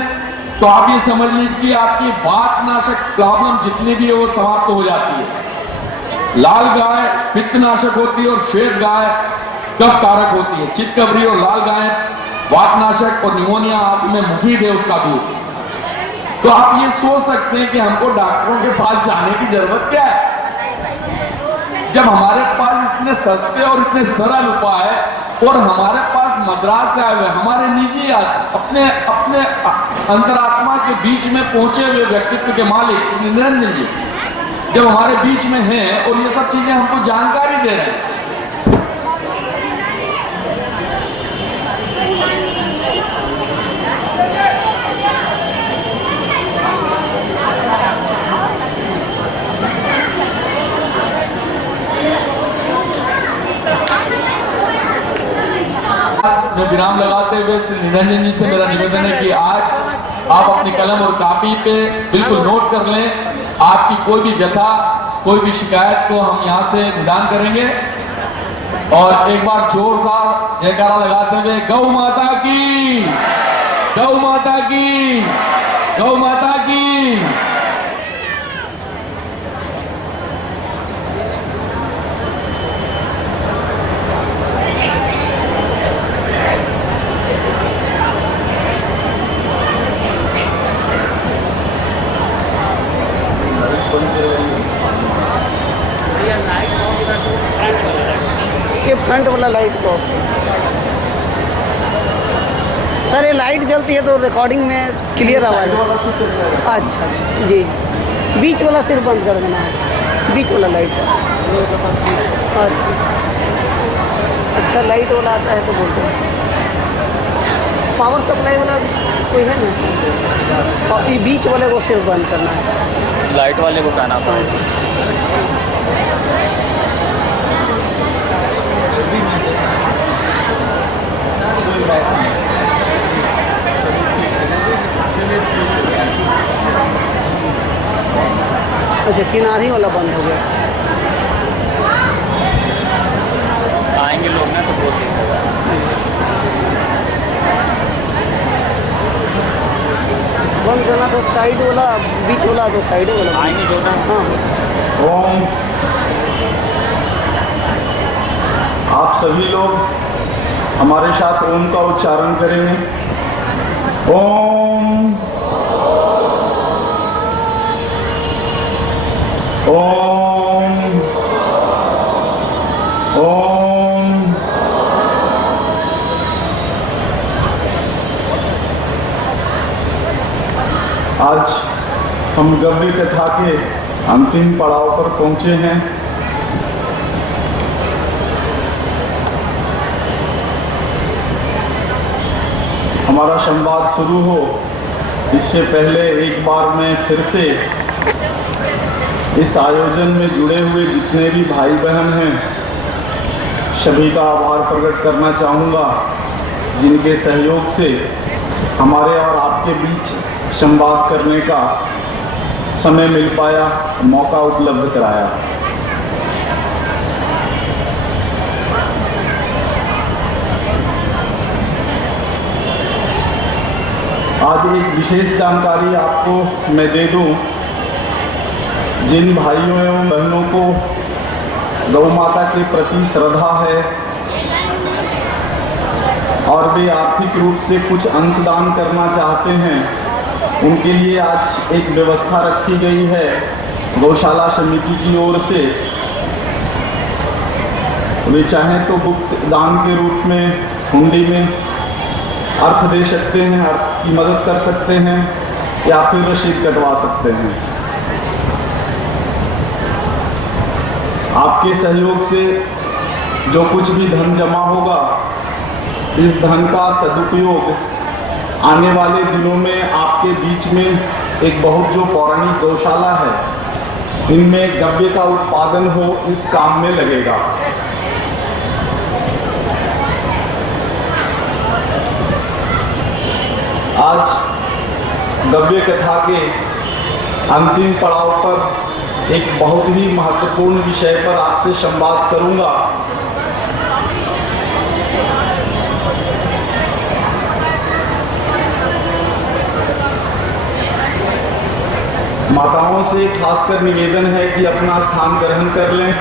तो आप ये समझ लीजिए कि आपकी वातनाशक प्रॉब्लम जितनी भी है वो समाप्त हो जाती है। लाल गाय पित्तनाशक होती है और श्वेत गाय कफ कारक होती है। चितकबरी और लाल गाय वातनाशक और निमोनिया आदि में मुफीद है उसका दूध। तो आप ये सोच सकते हैं कि हमको डॉक्टरों के पास जाने की जरूरत क्या है, जब हमारे पास इतने सस्ते और इतने सरल उपाय और हमारे पास मद्रास से आए हुए हमारे निजी अपने अंतरात्मा के बीच में पहुंचे हुए व्यक्तित्व के मालिक श्री निरंजन जी जब हमारे बीच में हैं और ये सब चीजें हमको जानकारी दे रहे हैं। मैं विराम लगाते हुए श्री निरंजन जी से मेरा निवेदन है कि आज आप अपनी कलम और कापी पे बिल्कुल नोट कर लें। आपकी कोई भी व्यथा, कोई भी शिकायत को हम यहाँ से निदान करेंगे। और एक बार जोरदार जयकारा लगाते हुए गौ माता की, गौ माता की, गौ माता की। ये फ्रंट वाला लाइट को सर, ये लाइट जलती है तो रिकॉर्डिंग में क्लियर आवाज। अच्छा अच्छा जी, बीच वाला सिर्फ बंद कर देना है, बीच वाला लाइट। अच्छा लाइट वाला आता है तो बोलते हैं। पावर सप्लाई वाला कोई है ना, और ये बीच वाले को सिर्फ बंद करना है। लाइट वाले को कहना था। अच्छा किनारे वाला बंद हो गया। आएंगे लोग ना तो बहुत बंद करना तो साइड वाला, बीच वाला तो साइड वाला आएंगे जो ना। हाँ ओम। आप सभी लोग हमारे साथ ओम का उच्चारण करेंगे। ओम ओम ओम। आज हम गौरी कथा के अंतिम पड़ाव पर पहुंचे हैं। हमारा संवाद शुरू हो इससे पहले एक बार मैं फिर से इस आयोजन में जुड़े हुए जितने भी भाई बहन हैं सभी का आभार प्रकट करना चाहूँगा, जिनके सहयोग से हमारे और आपके बीच संवाद करने का समय मिल पाया, मौका उपलब्ध कराया। आज एक विशेष जानकारी आपको मैं दे दूं। जिन भाइयों एवं बहनों को गौ माता के प्रति श्रद्धा है और वे आर्थिक रूप से कुछ अंशदान करना चाहते हैं, उनके लिए आज एक व्यवस्था रखी गई है गौशाला समिति की ओर से। वे चाहें तो गुप्त दान के रूप में हुंडी में अर्थ दे सकते हैं, अर्थ की मदद कर सकते हैं या फिर रसीद कटवा सकते हैं। आपके सहयोग से जो कुछ भी धन जमा होगा, इस धन का सदुपयोग आने वाले दिनों में आपके बीच में एक बहुत जो पौराणिक गौशाला है इनमें गव्य का उत्पादन हो, इस काम में लगेगा। आज गव्य कथा के अंतिम पड़ाव पर एक बहुत ही महत्वपूर्ण विषय पर आपसे संवाद करूंगा। माताओं से खासकर निवेदन है कि अपना स्थान ग्रहण कर लें।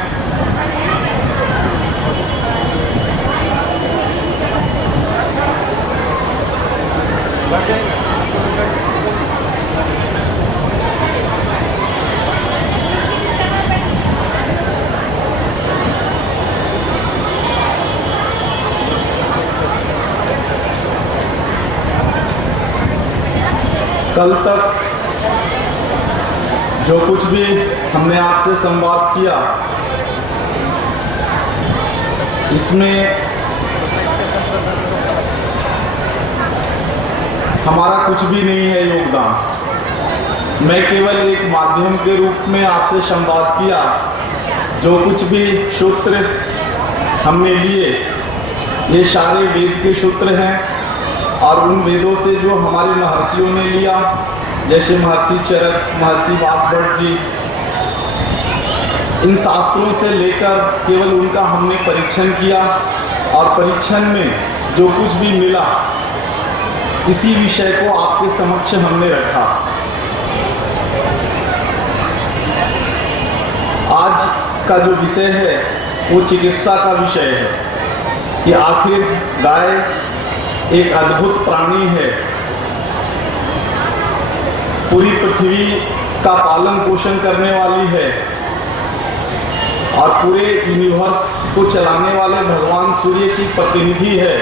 कल तक जो कुछ भी हमने आपसे संवाद किया, इसमें हमारा कुछ भी नहीं है योगदान। मैं केवल एक माध्यम के रूप में आपसे संवाद किया। जो कुछ भी सूत्र हमने लिए, ये सारे वेद के सूत्र हैं और उन वेदों से जो हमारे महर्षियों ने लिया, जैसे महर्षि चरक, महर्षि वाग्भट जी, इन शास्त्रों से लेकर केवल उनका हमने परीक्षण किया और परीक्षण में जो कुछ भी मिला, इसी विषय को आपके समक्ष हमने रखा। आज का जो विषय है वो चिकित्सा का विषय है कि आखिर गाय एक अद्भुत प्राणी है, पूरी पृथ्वी का पालन पोषण करने वाली है और पूरे यूनिवर्स को चलाने वाले भगवान सूर्य की प्रतिनिधि है।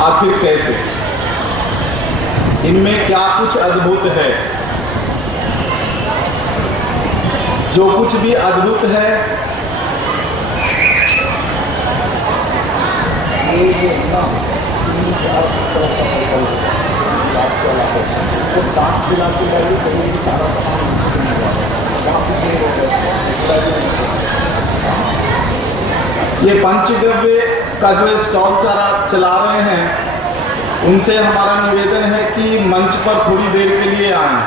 आखिर कैसे? इनमें क्या कुछ अद्भुत है? जो कुछ भी अद्भुत है, ये पंचगव्य का जो स्टॉल चला रहे हैं, उनसे हमारा निवेदन है कि मंच पर थोड़ी देर के लिए आएं।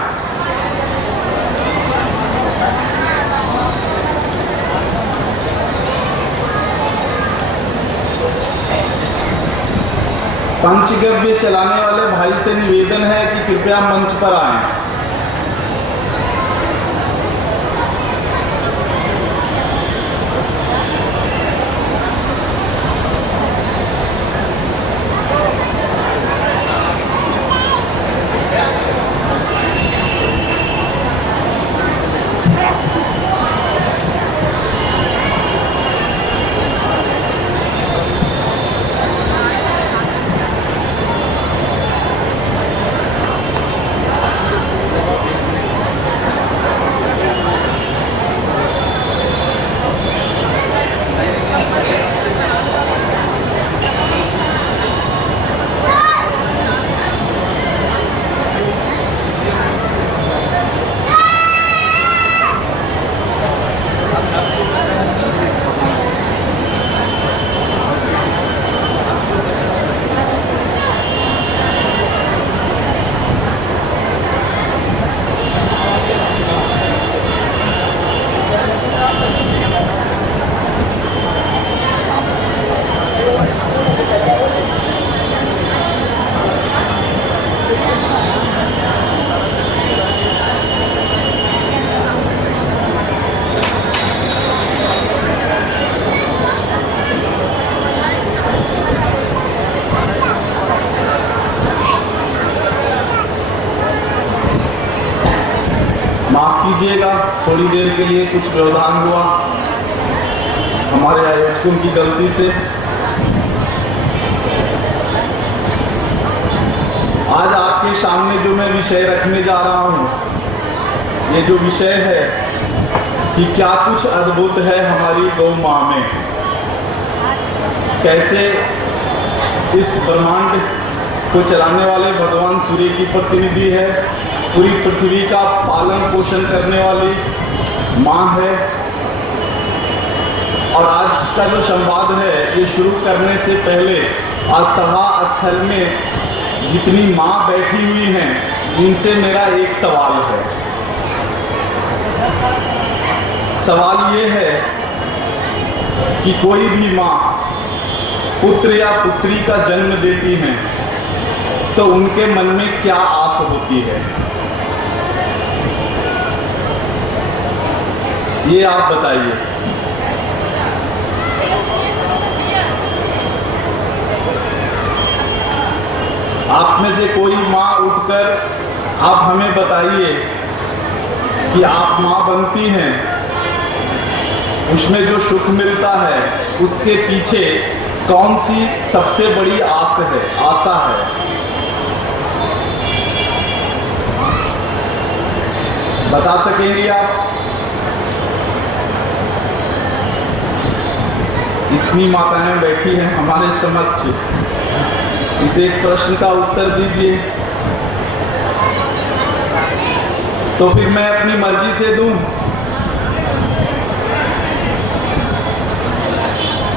पंचगव्य चलाने वाले भाई से निवेदन है कि कृपया मंच पर आएं। माफ कीजिएगा, थोड़ी देर के लिए कुछ व्यवधान हुआ हमारे आयोजकों की गलती से। आज आपके सामने जो मैं विषय रखने जा रहा हूँ, ये जो विषय है कि क्या कुछ अद्भुत है हमारी गौ माँ में, कैसे इस ब्रह्मांड को चलाने वाले भगवान सूर्य की प्रतिनिधि है पूरी पृथ्वी का पालन पोषण करने वाली माँ है। और आज का जो संवाद है ये शुरू करने से पहले आज सभा स्थल में जितनी माँ बैठी हुई हैं इनसे मेरा एक सवाल है। सवाल ये है कि कोई भी माँ पुत्र या पुत्री का जन्म देती हैं तो उनके मन में क्या आस होती है, ये आप बताइए। आप में से कोई माँ उठकर आप हमें बताइए कि आप माँ बनती हैं, उसमें जो सुख मिलता है उसके पीछे कौन सी सबसे बड़ी आशा है। बता सकेंगे आप? इतनी माताएं बैठी हैं हमारे समक्ष, इस एक प्रश्न का उत्तर दीजिए तो फिर मैं अपनी मर्जी से दूं।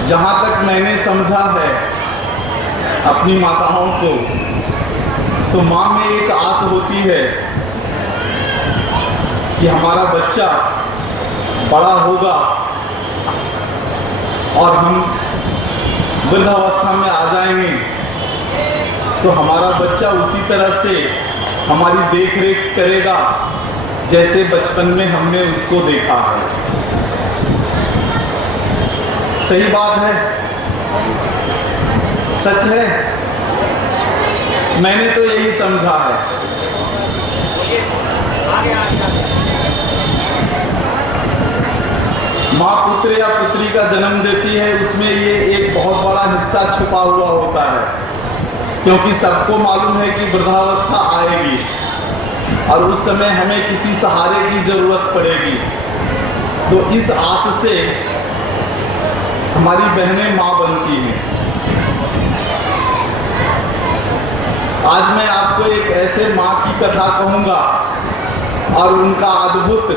जहां तक मैंने समझा है अपनी माताओं को, तो माँ में एक आस होती है कि हमारा बच्चा बड़ा होगा और हम वृद्धावस्था में आ जाएंगे तो हमारा बच्चा उसी तरह से हमारी देख रेख करेगा जैसे बचपन में हमने उसको देखा है। सही बात है, सच है, मैंने तो यही समझा है। माँ पुत्र या पुत्री का जन्म देती है, उसमें ये एक बहुत बड़ा हिस्सा छुपा हुआ होता है, क्योंकि सबको मालूम है कि वृद्धावस्था आएगी और उस समय हमें किसी सहारे की जरूरत पड़ेगी। तो इस आस से हमारी बहनें माँ बनती हैं। आज मैं आपको एक ऐसे माँ की कथा कहूँगा और उनका अद्भुत,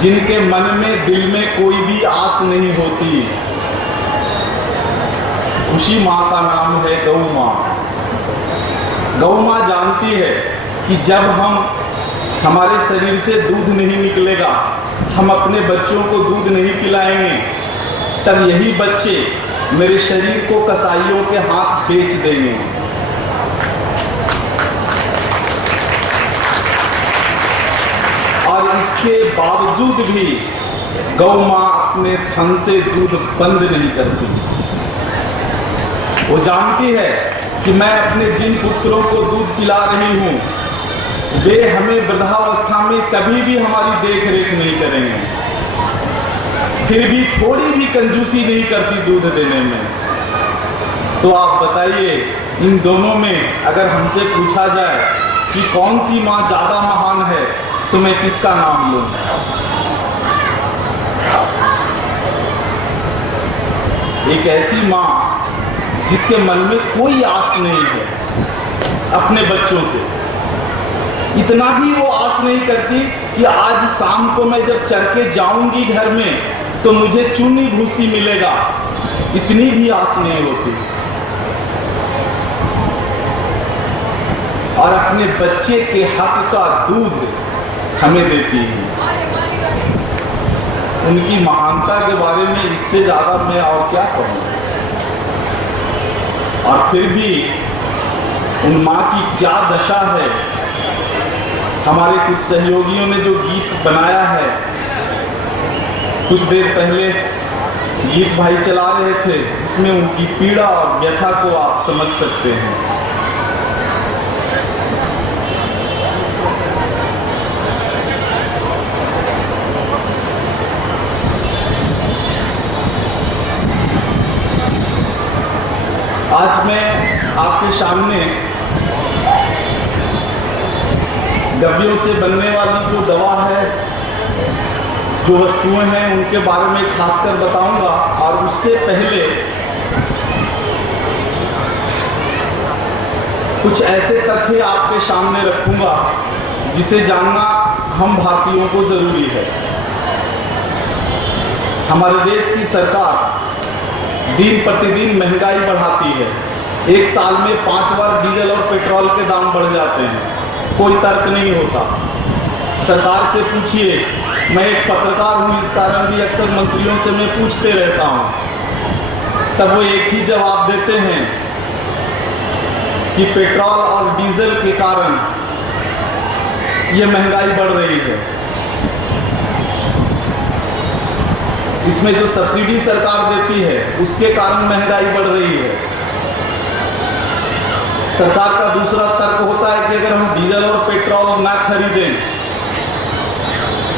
जिनके मन में दिल में कोई भी आस नहीं होती, उसी माँ का नाम है गौ माँ। गौ माँ जानती है कि जब हमारे शरीर से दूध नहीं निकलेगा, हम अपने बच्चों को दूध नहीं पिलाएंगे, तब यही बच्चे मेरे शरीर को कसाईयों के हाथ बेच देंगे। और इसके बावजूद भी गौ माँ अपने थन से दूध बंद नहीं करती। वो जानती है कि मैं अपने जिन पुत्रों को दूध पिला रही हूँ वे हमें वृद्धावस्था में कभी भी हमारी देख रेख नहीं करेंगे, फिर भी थोड़ी भी कंजूसी नहीं करती दूध देने में। तो आप बताइए, इन दोनों में अगर हमसे पूछा जाए कि कौन सी माँ ज्यादा महान है तो मैं किसका नाम लूं? एक ऐसी माँ जिसके मन में कोई आस नहीं है अपने बच्चों से, इतना भी वो आस नहीं करती कि आज शाम को मैं जब चर के जाऊंगी घर में तो मुझे चूनी भूसी मिलेगा, इतनी भी आस नहीं होती। और अपने बच्चे के हक का दूध हमें देती है। उनकी महानता के बारे में इससे ज्यादा मैं और क्या कहूँ। और फिर भी उन माँ की क्या दशा है। हमारे कुछ सहयोगियों ने जो गीत बनाया है, कुछ देर पहले गीत भाई चला रहे थे, उसमें उनकी पीड़ा और व्यथा को आप समझ सकते हैं। आज मैं आपके सामने गव्यों से बनने वाली जो दवा है, जो वस्तुएं हैं, उनके बारे में खासकर बताऊंगा। और उससे पहले कुछ ऐसे तथ्य आपके सामने रखूंगा जिसे जानना हम भारतीयों को जरूरी है। हमारे देश की सरकार दिन प्रतिदिन महंगाई बढ़ाती है। एक साल में 5 बार डीजल और पेट्रोल के दाम बढ़ जाते हैं, कोई तर्क नहीं होता। सरकार से पूछिए, मैं एक पत्रकार हूँ, इस कारण भी अक्सर मंत्रियों से मैं पूछते रहता हूँ, तब वो एक ही जवाब देते हैं कि पेट्रोल और डीजल के कारण ये महंगाई बढ़ रही है। इसमें जो सब्सिडी सरकार देती है उसके कारण महंगाई बढ़ रही है। सरकार का दूसरा तर्क होता है कि अगर हम डीजल और पेट्रोल ना खरीदें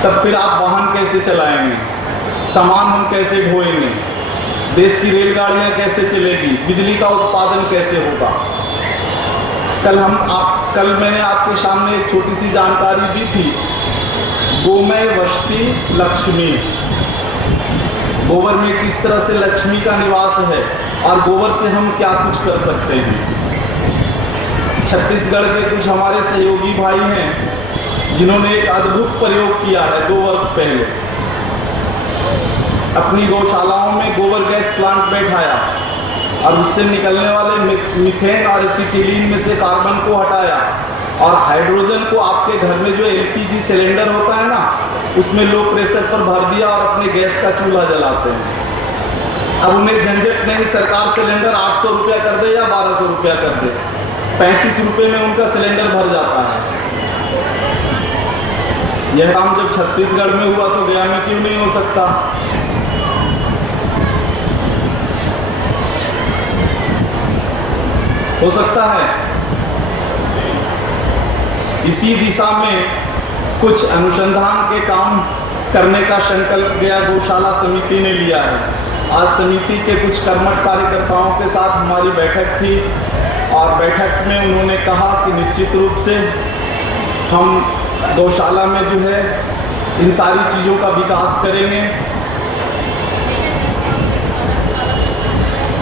तब फिर आप वाहन कैसे चलाएंगे, सामान हम कैसे ढोएंगे, देश की रेलगाड़ियां कैसे चलेगी, बिजली का उत्पादन कैसे होगा। कल मैंने आपके सामने एक छोटी सी जानकारी दी थी, गोमय वसति लक्ष्मी। गोबर में किस तरह से लक्ष्मी का निवास है और गोबर से हम क्या कुछ कर सकते हैं। छत्तीसगढ़ के कुछ हमारे सहयोगी भाई हैं जिन्होंने एक अद्भुत प्रयोग किया है 2 वर्ष पहले। अपनी गौशालाओं में गोबर गैस प्लांट बैठाया और उससे निकलने वाले मीथेन और एसिटिलीन में से कार्बन को हटाया और हाइड्रोजन को आपके घर में जो एलपीजी सिलेंडर होता है ना, उसमें लो प्रेशर पर भर दिया और अपने गैस का चूल्हा जलाते हैं। अब उन्हें झंझट नहीं, सरकार सिलेंडर 800 रुपया कर दे या 1200 रुपया कर दे, 35 रुपये में उनका सिलेंडर भर जाता है। यह काम जब छत्तीसगढ़ में हुआ तो गया में क्यों नहीं हो सकता। हो सकता है। इसी दिशा में कुछ अनुसंधान के काम करने का संकल्प गया गौशाला समिति ने लिया है। आज समिति के कुछ कर्मठ कार्यकर्ताओं के साथ हमारी बैठक थी और बैठक में उन्होंने कहा कि निश्चित रूप से हम गौशाला में जो है इन सारी चीज़ों का विकास करेंगे।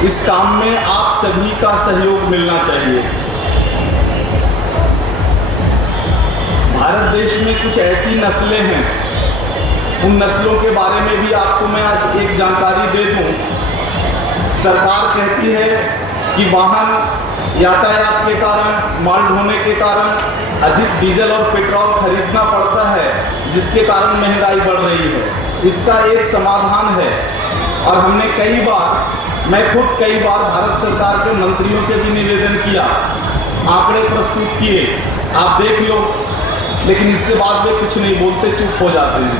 इस काम में आप सभी का सहयोग मिलना चाहिए। भारत देश में कुछ ऐसी नस्लें हैं, उन नस्लों के बारे में भी आपको मैं आज एक जानकारी दे दूं। सरकार कहती है कि वाहन यातायात के कारण, माल ढोने के कारण अधिक डीजल और पेट्रोल खरीदना पड़ता है, जिसके कारण महंगाई बढ़ रही है। इसका एक समाधान है और हमने मैं खुद कई बार भारत सरकार के मंत्रियों से भी निवेदन किया, आंकड़े प्रस्तुत किए, आप देख लो, लेकिन इसके बाद वे कुछ नहीं बोलते, चुप हो जाते हैं।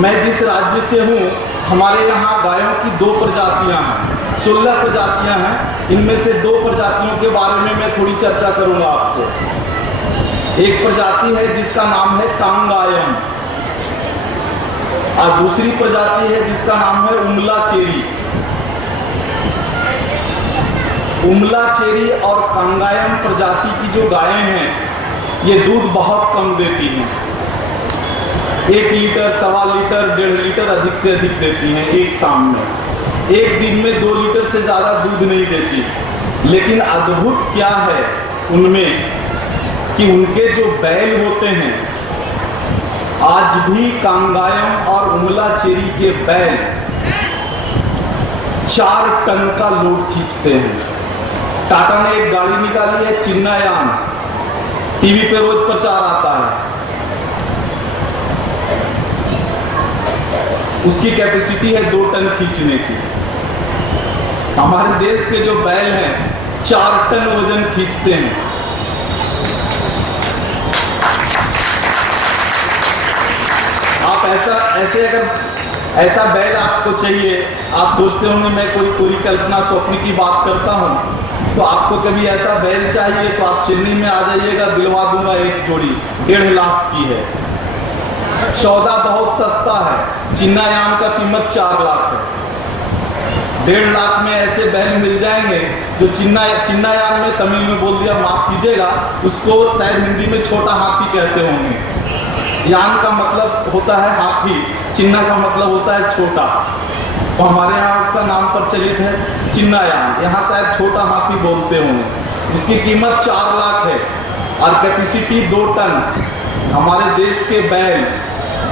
मैं जिस राज्य से हूँ, हमारे यहाँ गायों की 2 प्रजातियाँ हैं, 16 प्रजातियाँ हैं। इनमें से 2 प्रजातियों के बारे में मैं थोड़ी चर्चा करूँगा आपसे। एक प्रजाति है जिसका नाम है कांगायम और दूसरी प्रजाति है जिसका नाम है उमला चेरी। उमला चेरी और कांगायम प्रजाति की जो गायें हैं, ये दूध बहुत कम देती हैं। 1 लीटर, 1.25 लीटर, 1.5 लीटर अधिक से अधिक देती हैं एक शाम में। एक दिन में 2 लीटर से ज़्यादा दूध नहीं देती। लेकिन अद्भुत क्या है उनमें कि उनके जो बैल होते हैं, आज भी कांगायम और उमला चेरी के बैल 4 टन का लोड खींचते हैं। टाटा ने एक गाड़ी निकाली है चिन्नायान, टीवी पे रोज प्रचार आता है। उसकी कैपेसिटी है 2 टन खींचने की। हमारे देश के जो बैल हैं 4 टन वजन खींचते हैं। आप अगर ऐसा बैल आपको चाहिए, आप सोचते होंगे मैं कोई पूरी कल्पना स्वप्न की बात करता हूँ, तो आपको कभी ऐसा बैल चाहिए तो आप चेन्नई में आ जाइएगा, दिलवा दूंगा एक जोड़ी 1.5 लाख की है। सौदा बहुत सस्ता है, चिन्नायान का कीमत 4 लाख है। 1.5 लाख में ऐसे बैल मिल जाएंगे जो चिन्नायान में तमिल में बोल दिया, माफ कीजिएगा, उसको शायद हिंदी में छोटा हाथी कहते होंगे। यान का मतलब होता है हाथी, चिन्ना का मतलब होता है छोटा। तो हमारे यहाँ उसका नाम प्रचलित है चिन्नायान, यहाँ शायद छोटा हाथी बोलते होंगे। इसकी कीमत 4 लाख है और कैपेसिटी 2 टन। हमारे देश के बैल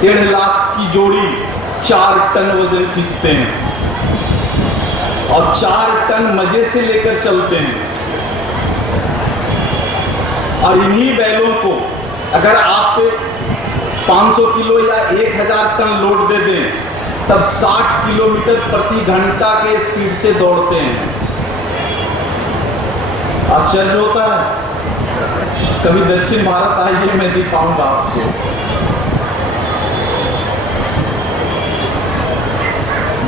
1.5 लाख की जोड़ी 4 टन वजन खींचते हैं और 4 टन मजे से लेकर चलते हैं। और इन्हीं बैलों को अगर आप 500 किलो या 1000 टन लोड दे दें तब 60 किलोमीटर प्रति घंटा के स्पीड से दौड़ते हैं। आश्चर्य होता है। कभी दक्षिण भारत आइए, मैं दिखाऊंगा आपको।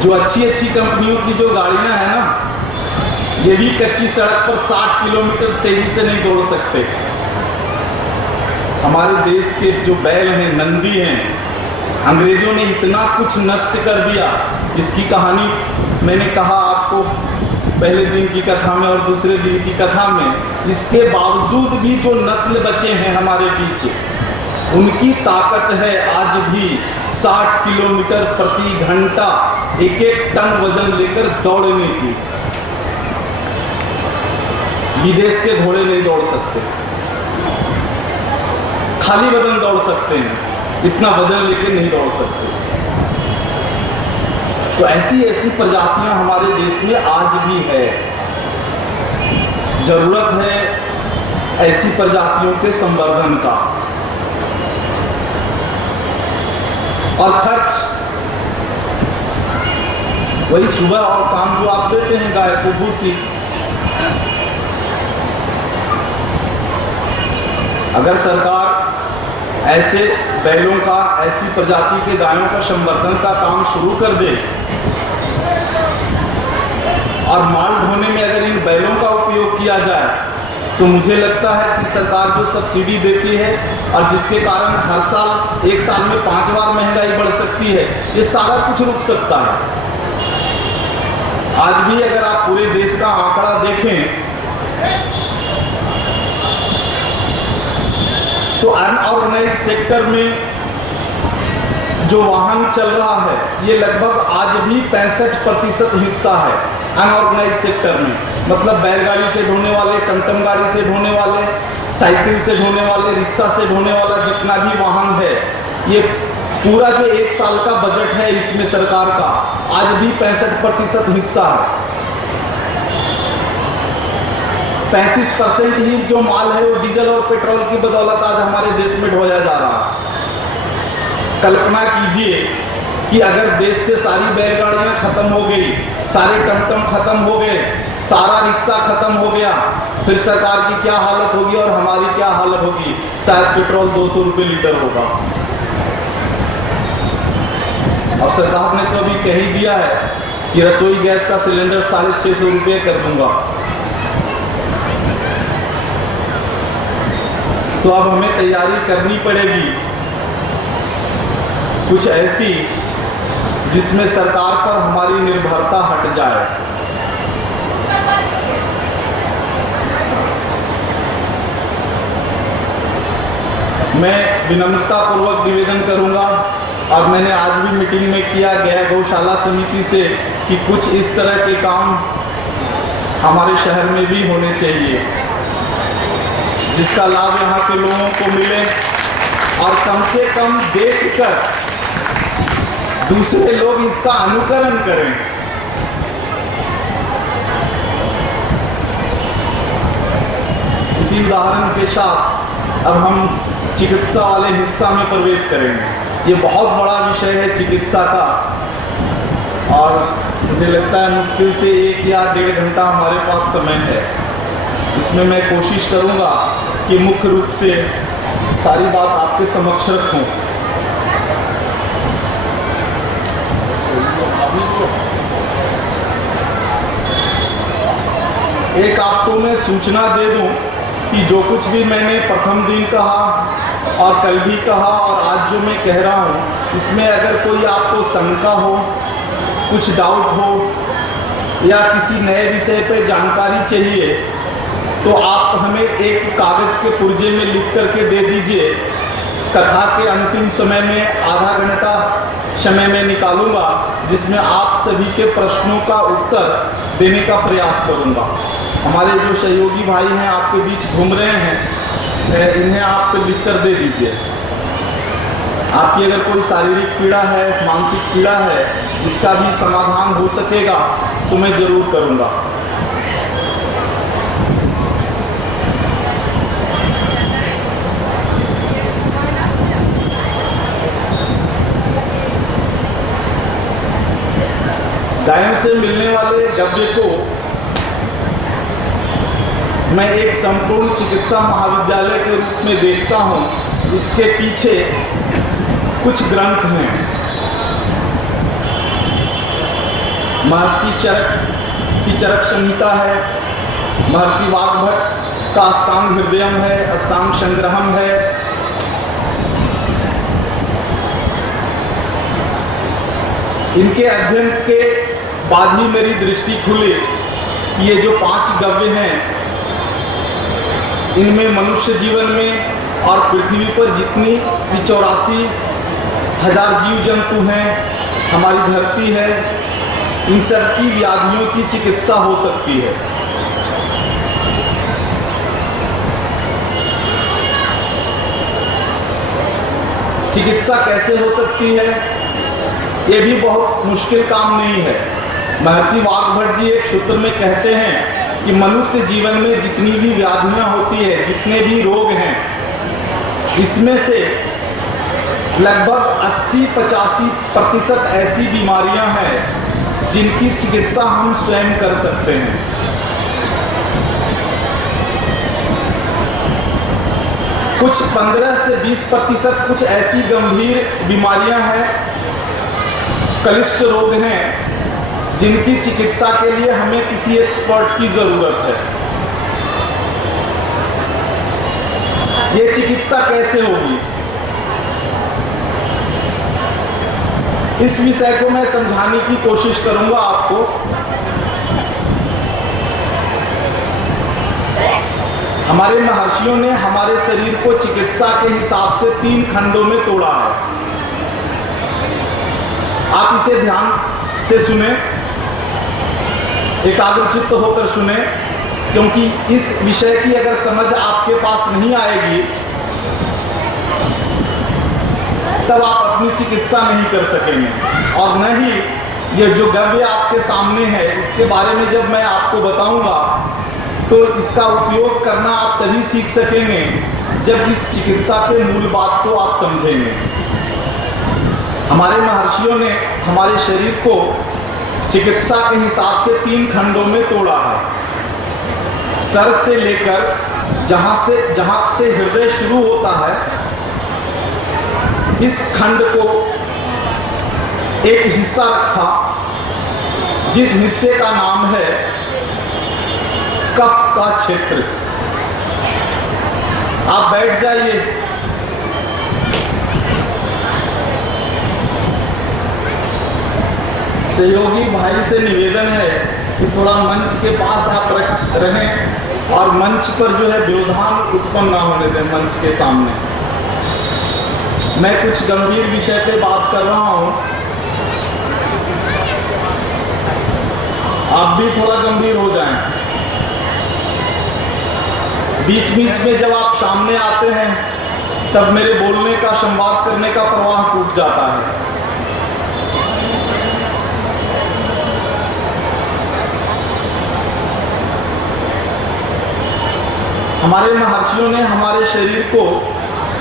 जो अच्छी अच्छी कंपनियों की जो गाड़ियां हैं ना, ये भी कच्ची सड़क पर 60 किलोमीटर तेजी से नहीं दौड़ सकते। हमारे देश के जो बैल हैं, नंदी हैं, अंग्रेजों ने इतना कुछ नष्ट कर दिया। इसकी कहानी मैंने कहा आपको पहले दिन की कथा में और दूसरे दिन की कथा में। इसके बावजूद भी जो नस्ल बचे हैं हमारे पीछे, उनकी ताकत है आज भी 60 किलोमीटर प्रति घंटा 1-1 टन वजन लेकर दौड़ने की। विदेश के घोड़े नहीं दौड़ सकते, खाली वजन दौड़ सकते हैं, इतना वजन लेकर नहीं दौड़ सकते। तो ऐसी ऐसी प्रजातियां हमारे देश में आज भी है। जरूरत है ऐसी प्रजातियों के संवर्धन का। और खर्च वही सुबह और शाम जो आप देते हैं गाय को भूसी, अगर सरकार ऐसे बैलों का, ऐसी प्रजाति के गायों का संवर्धन का काम शुरू कर दे और माल ढोने में अगर इन बैलों का उपयोग किया जाए, तो मुझे लगता है कि सरकार जो सब्सिडी देती है और जिसके कारण हर साल 1 साल में 5 बार महंगाई बढ़ सकती है, ये सारा कुछ रुक सकता है। आज भी अगर आप पूरे देश का आंकड़ा देखें तो अनऑर्गेनाइज सेक्टर में जो वाहन चल रहा है, ये लगभग आज भी 65% हिस्सा है अनऑर्गेनाइज सेक्टर में। मतलब बैलगाड़ी से ढोने वाले, टमटम गाड़ी से ढोने वाले, साइकिल से ढोने वाले, रिक्शा से ढोने वाला जितना भी वाहन है, ये पूरा जो 1 साल का बजट है इसमें सरकार का, आज भी 65% हिस्सा है। 35% ही जो माल है वो डीजल और पेट्रोल की बदौलत आज हमारे देश में ढोया जा रहा है। कल्पना कीजिए कि अगर देश से सारी बैलगाड़ियां खत्म हो गई, सारे टमटम खत्म हो गए, सारा रिक्शा खत्म हो गया, फिर सरकार की क्या हालत होगी और हमारी क्या हालत होगी। शायद पेट्रोल 200 रुपये लीटर होगा। और सरकार ने तो अभी कह ही दिया है कि रसोई गैस का सिलेंडर 650 रुपये कर दूंगा। तो अब हमें तैयारी करनी पड़ेगी कुछ ऐसी जिसमें सरकार पर हमारी निर्भरता हट जाए। मैं विनम्रतापूर्वक निवेदन करूंगा, और मैंने आज भी मीटिंग में किया गया गौशाला समिति से, कि कुछ इस तरह के काम हमारे शहर में भी होने चाहिए, जिसका लाभ यहाँ के लोगों को मिले और कम से कम देखकर दूसरे लोग इसका अनुकरण करें। इसी उदाहरण के साथ अब हम चिकित्सा वाले हिस्सा में प्रवेश करेंगे। ये बहुत बड़ा विषय है चिकित्सा का, और मुझे लगता है मुश्किल से 1 या 1.5 घंटा हमारे पास समय है। इसमें मैं कोशिश करूंगा कि मुख्य रूप से सारी बात आपके समक्ष रखूं। एक आपको मैं सूचना दे दूं कि जो कुछ भी मैंने प्रथम दिन कहा और कल भी कहा और आज जो मैं कह रहा हूं, इसमें अगर कोई आपको शंका हो, कुछ डाउट हो या किसी नए विषय पे जानकारी चाहिए, तो आप हमें एक कागज के पुर्जे में लिख करके दे दीजिए। कथा के अंतिम समय में आधा घंटा समय में निकालूंगा जिसमें आप सभी के प्रश्नों का उत्तर देने का प्रयास करूंगा। हमारे जो सहयोगी भाई हैं आपके बीच घूम रहे हैं, इन्हें आप लिख कर दे दीजिए। आपकी अगर कोई शारीरिक पीड़ा है, मानसिक पीड़ा है, इसका भी समाधान हो सकेगा तो मैं ज़रूर करूंगा। गायों से मिलने वाले गव्य को मैं एक संपूर्ण चिकित्सा महाविद्यालय के रूप में देखता हूँ। इसके पीछे कुछ ग्रंथ हैं। महर्षि चरक की चरक संहिता है, महर्षि वाग्भट का अष्टांग हृदयम है, अष्टांग संग्रहम है। इनके अध्ययन के बाद ही मेरी दृष्टि खुली कि ये जो 5 गव्य हैं, इनमें मनुष्य जीवन में और पृथ्वी पर जितनी भी 84,000 जीव जंतु हैं, हमारी धरती है, इन सब की व्याधियों की चिकित्सा हो सकती है। चिकित्सा कैसे हो सकती है, ये भी बहुत मुश्किल काम नहीं है। महर्षि वाग्भट जी एक सूत्र में कहते हैं कि मनुष्य जीवन में जितनी भी व्याधियां होती है, जितने भी रोग हैं, इसमें से लगभग 80-85% ऐसी बीमारियां हैं जिनकी चिकित्सा हम स्वयं कर सकते हैं। कुछ 15 से 20% कुछ ऐसी गंभीर बीमारियां हैं, कलिष्ठ रोग हैं, जिनकी चिकित्सा के लिए हमें किसी एक्सपर्ट की जरूरत है। ये चिकित्सा कैसे होगी, इस विषय को मैं समझाने की कोशिश करूंगा आपको। हमारे महर्षियों ने हमारे शरीर को चिकित्सा के हिसाब से 3 खंडों में तोड़ा है। आप इसे ध्यान से सुने, एकाग्रचित्त होकर सुने, क्योंकि इस विषय की अगर समझ आपके पास नहीं आएगी तब आप अपनी चिकित्सा नहीं कर सकेंगे। और न ही ये जो गव्य आपके सामने है, इसके बारे में जब मैं आपको बताऊंगा तो इसका उपयोग करना आप तभी सीख सकेंगे जब इस चिकित्सा के मूल बात को आप समझेंगे। हमारे महर्षियों ने हमारे शरीर को चिकित्सा के हिसाब से 3 खंडों में तोड़ा है। सर से लेकर जहां से हृदय शुरू होता है, इस खंड को एक हिस्सा रखा जिस हिस्से का नाम है कफ का क्षेत्र। आप बैठ जाइए। सहयोगी भाई से निवेदन है कि थोड़ा मंच के पास आप रहें और मंच पर जो है व्यवधान उत्पन्न ना होने दें। मंच के सामने मैं कुछ गंभीर विषय पे बात कर रहा हूं, आप भी थोड़ा गंभीर हो जाएं। बीच बीच में जब आप सामने आते हैं तब मेरे बोलने का, संवाद करने का प्रवाह टूट जाता है। हमारे महर्षियों ने हमारे शरीर को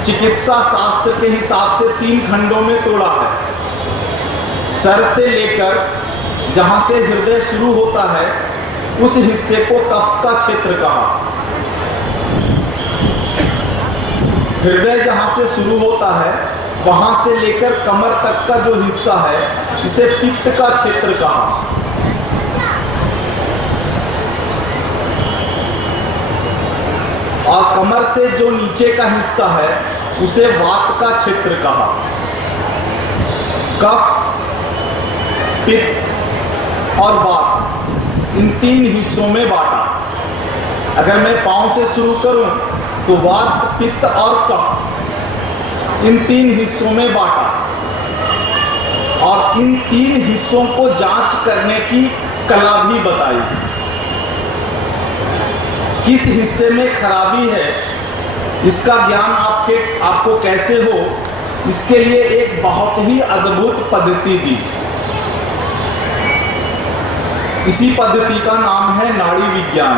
चिकित्सा शास्त्र के हिसाब से 3 खंडों में तोड़ा है। सर से लेकर जहां से हृदय शुरू होता है, उस हिस्से को कफ का क्षेत्र कहा। हृदय जहां से शुरू होता है, वहां से लेकर कमर तक का जो हिस्सा है, इसे पित्त का क्षेत्र कहा। और कमर से जो नीचे का हिस्सा है, उसे वात का क्षेत्र कहा। कफ, पित्त और वात, इन 3 हिस्सों में बांटा। अगर मैं पांव से शुरू करूं तो वात, पित्त और कफ, इन 3 हिस्सों में बांटा। और इन 3 हिस्सों को जांच करने की कला भी बताई। किस हिस्से में खराबी है, इसका ज्ञान आपको कैसे हो, इसके लिए एक बहुत ही अद्भुत पद्धति दी। इसी पद्धति का नाम है नाड़ी विज्ञान।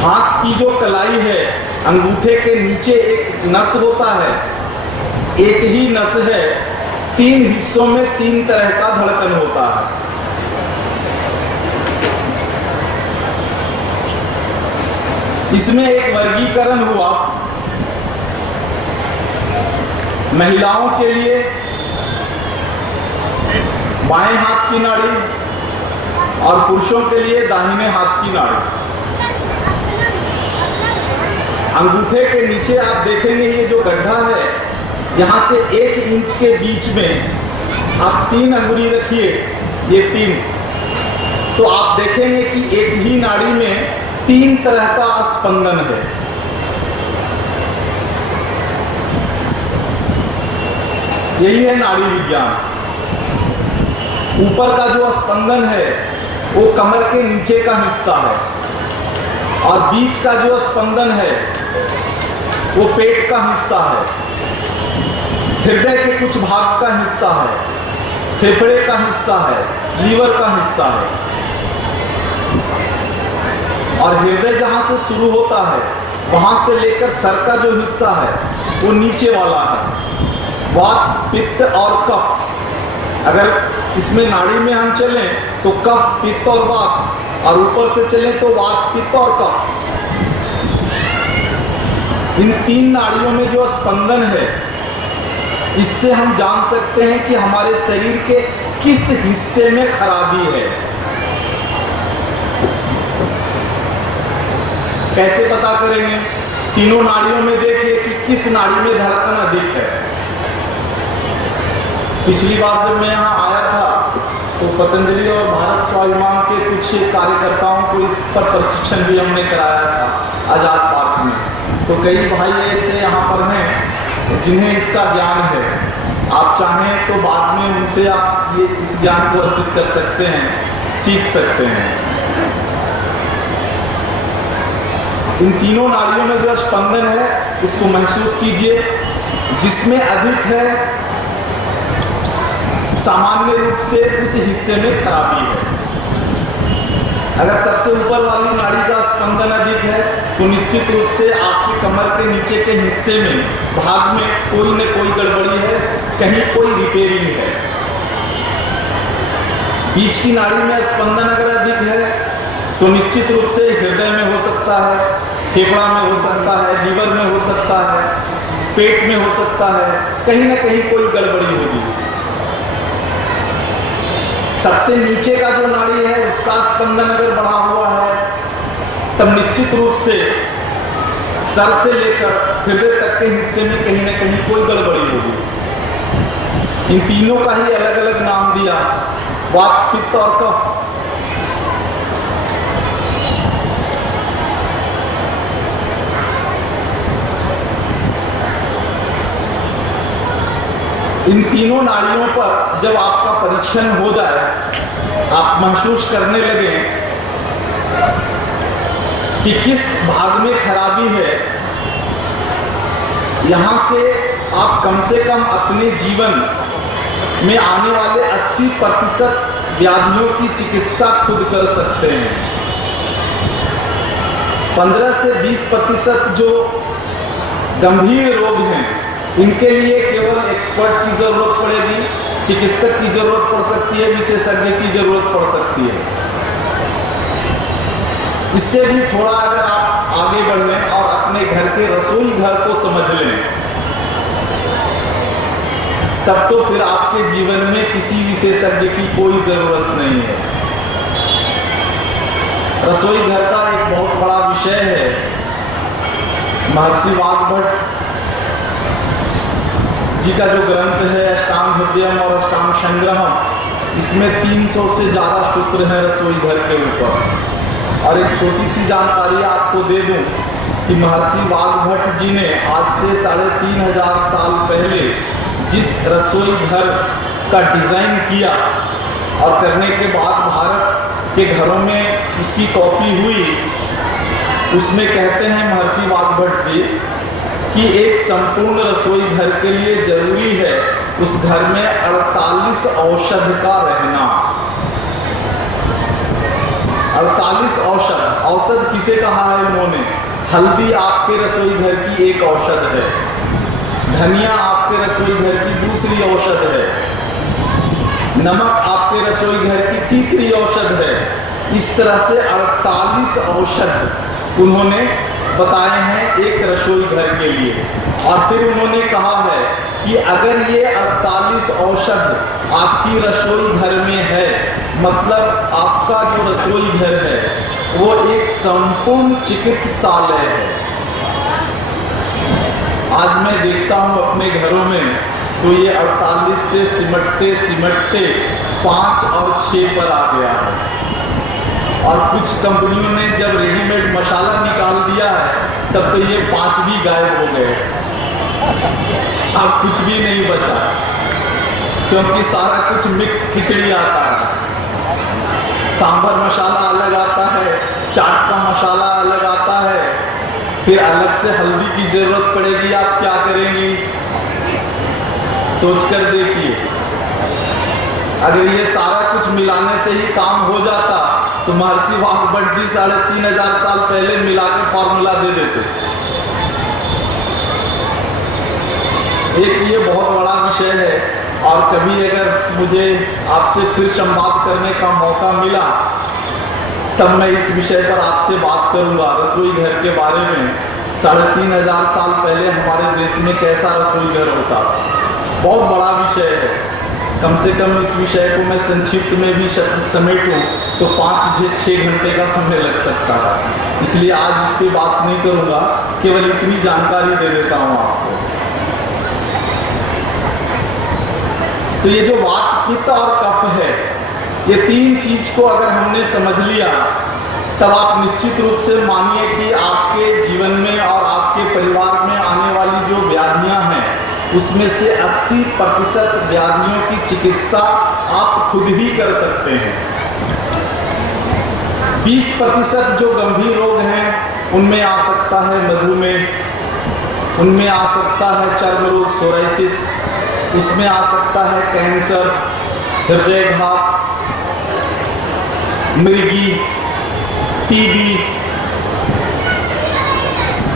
हाथ की जो कलाई है, अंगूठे के नीचे एक नस होता है, एक ही नस है, 3 हिस्सों में 3 तरह का धड़कन होता है। इसमें एक वर्गीकरण हुआ महिलाओं के लिए बाएं हाथ की नाड़ी और पुरुषों के लिए दाहिने हाथ की नाड़ी। अंगूठे के नीचे आप देखेंगे ये जो गड्ढा है, यहाँ से 1 इंच के बीच में आप 3 अंगुली रखिए, ये 3, तो आप देखेंगे कि एक ही नाड़ी में 3 तरह का स्पंदन है। यही है नाड़ी विज्ञान। ऊपर का जो स्पंदन है वो कमर के नीचे का हिस्सा है, और बीच का जो स्पंदन है वो पेट का हिस्सा है, हृदय के कुछ भाग का हिस्सा है, फेफड़े का हिस्सा है, लीवर का हिस्सा है। और हृदय जहां से शुरू होता है वहां से लेकर सर का जो हिस्सा है वो नीचे वाला है। वात, पित्त और कफ। अगर इसमें नाड़ी में हम चलें तो कफ, पित्त और वात, और ऊपर से चलें तो वात, पित्त और कफ। इन 3 नाड़ियों में जो स्पंदन है, इससे हम जान सकते हैं कि हमारे शरीर के किस हिस्से में खराबी है। कैसे पता करेंगे? तीनों नाड़ियों में देखिए कि किस नाड़ी में धड़कन अधिक है। पिछली बार जब मैं यहाँ आया था तो पतंजलि और भारत स्वाभिमान के कुछ कार्यकर्ताओं को इस पर प्रशिक्षण भी हमने कराया था आज़ाद पार्क में। तो कई भाई ऐसे यहाँ पर हैं जिन्हें इसका ज्ञान है। आप चाहें तो बाद में उनसे आप ये इस ज्ञान को अर्जित कर सकते हैं, सीख सकते हैं। इन तीनों नाड़ियों में जो स्पंदन है इसको महसूस कीजिए। जिसमें अधिक है सामान्य रूप से उस हिस्से में खराबी है। अगर सबसे ऊपर वाली नाड़ी का स्पंदन अधिक है तो निश्चित रूप से आपके कमर के नीचे के हिस्से में भाग में कोई न कोई गड़बड़ी है, कहीं कोई रिपेयरिंग है। बीच की नाड़ी में स्पंदन अगर अधिक है तो निश्चित रूप से हृदय में हो सकता है, फेफड़ा में हो सकता है, लीवर में हो सकता है, पेट में हो सकता है, कहीं ना कहीं कोई गड़बड़ी होगी। सबसे नीचे का जो नाड़ी है उसका स्पंदन अगर बढ़ा हुआ है तब निश्चित रूप से सर से लेकर हृदय तक के हिस्से में कहीं ना कहीं कोई गड़बड़ी होगी। इन तीनों का ही अलग अलग नाम दिया, वात, पित्त और कफ। इन तीनों नाड़ियों पर जब आपका परीक्षण हो जाए, आप महसूस करने लगे कि किस भाग में खराबी है, यहाँ से आप कम से कम अपने जीवन में आने वाले 80% व्याधियों की चिकित्सा खुद कर सकते हैं। 15 से 20% जो गंभीर रोग हैं इनके लिए केवल एक्सपर्ट की जरूरत पड़ेगी, चिकित्सक की जरूरत पड़ सकती है, विशेषज्ञ की जरूरत पड़ सकती है। इससे भी थोड़ा अगर आप आगे बढ़ लें और अपने घर के रसोई घर को समझ लें, तब तो फिर आपके जीवन में किसी विशेषज्ञ की कोई जरूरत नहीं है। रसोई घर का एक बहुत बड़ा विषय है। महर्षि वाग्भट जी का जो ग्रंथ है अष्टांग हृदयम और अष्टांग संग्रहम, इसमें 300 से ज़्यादा सूत्र हैं रसोई घर के ऊपर। और एक छोटी सी जानकारी आपको दे दूं कि महर्षि वाग्भट जी ने आज से 3500 साल पहले जिस रसोई घर का डिज़ाइन किया और करने के बाद भारत के घरों में उसकी कॉपी हुई, उसमें कहते हैं महर्षि वाग्भट जी कि एक संपूर्ण रसोई घर के लिए जरूरी है उस घर में 48 औषध का रहना। 48 औषध, औषध किसे कहा है उन्होंने? हल्दी आपके रसोई घर की एक औषध है, धनिया आपके रसोई घर की दूसरी औषध है, नमक आपके रसोई घर की तीसरी औषध है। इस तरह से 48 औषध उन्होंने बताए हैं एक रसोई घर के लिए। और फिर उन्होंने कहा है कि अगर ये 48 औषध आपकी रसोई घर में है, मतलब आपका जो रसोई घर है वो एक संपूर्ण चिकित्सालय है। आज मैं देखता हूँ अपने घरों में तो ये 48 से सिमटते सिमटते 5 और 6 पर आ गया है। और कुछ कंपनियों ने जब रेडीमेड मसाला निकाल दिया है तब तो ये 5 भी गायब हो गए, अब कुछ भी नहीं बचा, क्योंकि सारा कुछ मिक्स खिचड़ी आता है। सांभर मसाला अलग आता है, चाट का मसाला अलग आता है, फिर अलग से हल्दी की जरूरत पड़ेगी। आप क्या करेंगी? सोच कर देखिए। अगर ये सारा कुछ मिलाने से ही काम हो जाता तो महर्षि वाग्भट जी 3500 साल पहले मिला के फॉर्मूला दे देते। एक ये बहुत बड़ा विषय है, और कभी अगर मुझे आपसे फिर संवाद करने का मौका मिला तब मैं इस विषय पर आपसे बात करूंगा, रसोई घर के बारे में। 3500 साल पहले हमारे देश में कैसा रसोई घर होता, बहुत बड़ा विषय है। कम से कम इस विषय को मैं संक्षिप्त में भी समेटूं तो 5-6 घंटे का समय लग सकता है, इसलिए आज इस पर बात नहीं करूंगा, केवल इतनी जानकारी दे देता हूं आपको। तो ये जो वात, पित्त और कफ है, ये 3 चीज को अगर हमने समझ लिया तब आप निश्चित रूप से मानिए कि आपके जीवन में और आपके परिवार में आने वाली जो व्याधियां हैं उसमें से 80% व्याधियों की चिकित्सा आप खुद ही कर सकते हैं। 20% जो गंभीर रोग हैं उनमें आ सकता है मधुमेह, उनमें आ सकता है चर्म रोग सोराइसिस, उसमें आ सकता है कैंसर, हृदयघात, मृगी, टीबी।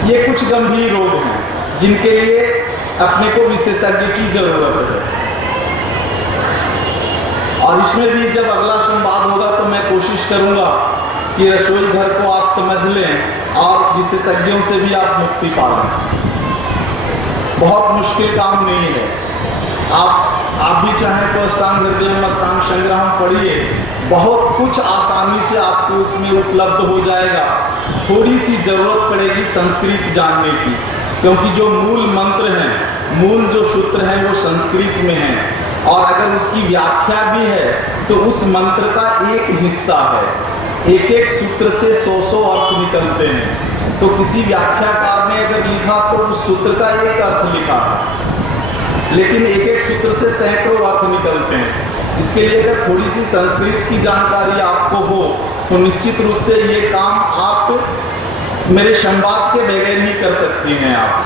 ये कुछ गंभीर रोग हैं जिनके लिए अपने को विशेषज्ञ की जरूरत है। और इसमें भी जब अगला संवाद होगा तो मैं कोशिश करूंगा कि रसोई घर को आप समझ लें और विशेषज्ञों से भी आप मुक्ति पा लें। बहुत मुश्किल काम नहीं है। आप भी चाहें तो अष्टांग हृदयम, अष्टांग संग्रहम पढ़िए, बहुत कुछ आसानी से आपको उसमें उपलब्ध हो जाएगा। थोड़ी सी जरूरत पड़ेगी संस्कृत जानने की, क्योंकि जो मूल मंत्र हैं, मूल जो सूत्र हैं वो संस्कृत में हैं, और अगर उसकी व्याख्या भी है तो उस मंत्र का एक हिस्सा है। एक एक सूत्र से 100 अर्थ निकलते हैं, तो किसी व्याख्याकार ने अगर लिखा तो उस सूत्र का एक अर्थ लिखा, लेकिन एक एक सूत्र से सैकड़ों अर्थ निकलते हैं। इसके लिए अगर थोड़ी सी संस्कृत की जानकारी आपको हो तो निश्चित रूप से ये काम आप मेरे संवाद के बगैर ही कर सकती हैं आप,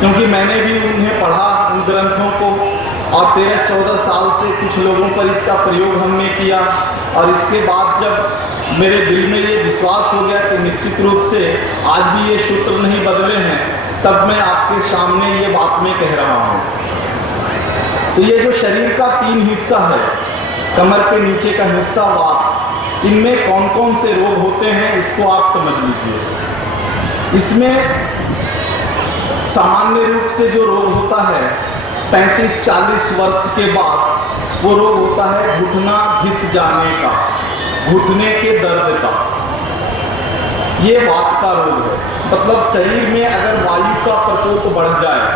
क्योंकि मैंने भी उन्हें पढ़ा उन ग्रंथों को, और 13-14 साल से कुछ लोगों पर इसका प्रयोग हमने किया। और इसके बाद जब मेरे दिल में ये विश्वास हो गया कि निश्चित रूप से आज भी ये सूत्र नहीं बदले हैं, तब मैं आपके सामने ये बात मैं कह रहा हूँ। तो ये जो शरीर का 3 हिस्सा है, कमर के नीचे का हिस्सा वात, इनमें कौन कौन से रोग होते हैं इसको आप समझ लीजिए। इसमें सामान्य रूप से जो रोग होता है 35-40 वर्ष के बाद, वो रोग होता है घुटना घिस जाने का, घुटने के दर्द का। ये वात का रोग है। मतलब शरीर में अगर वायु का प्रकोप बढ़ जाए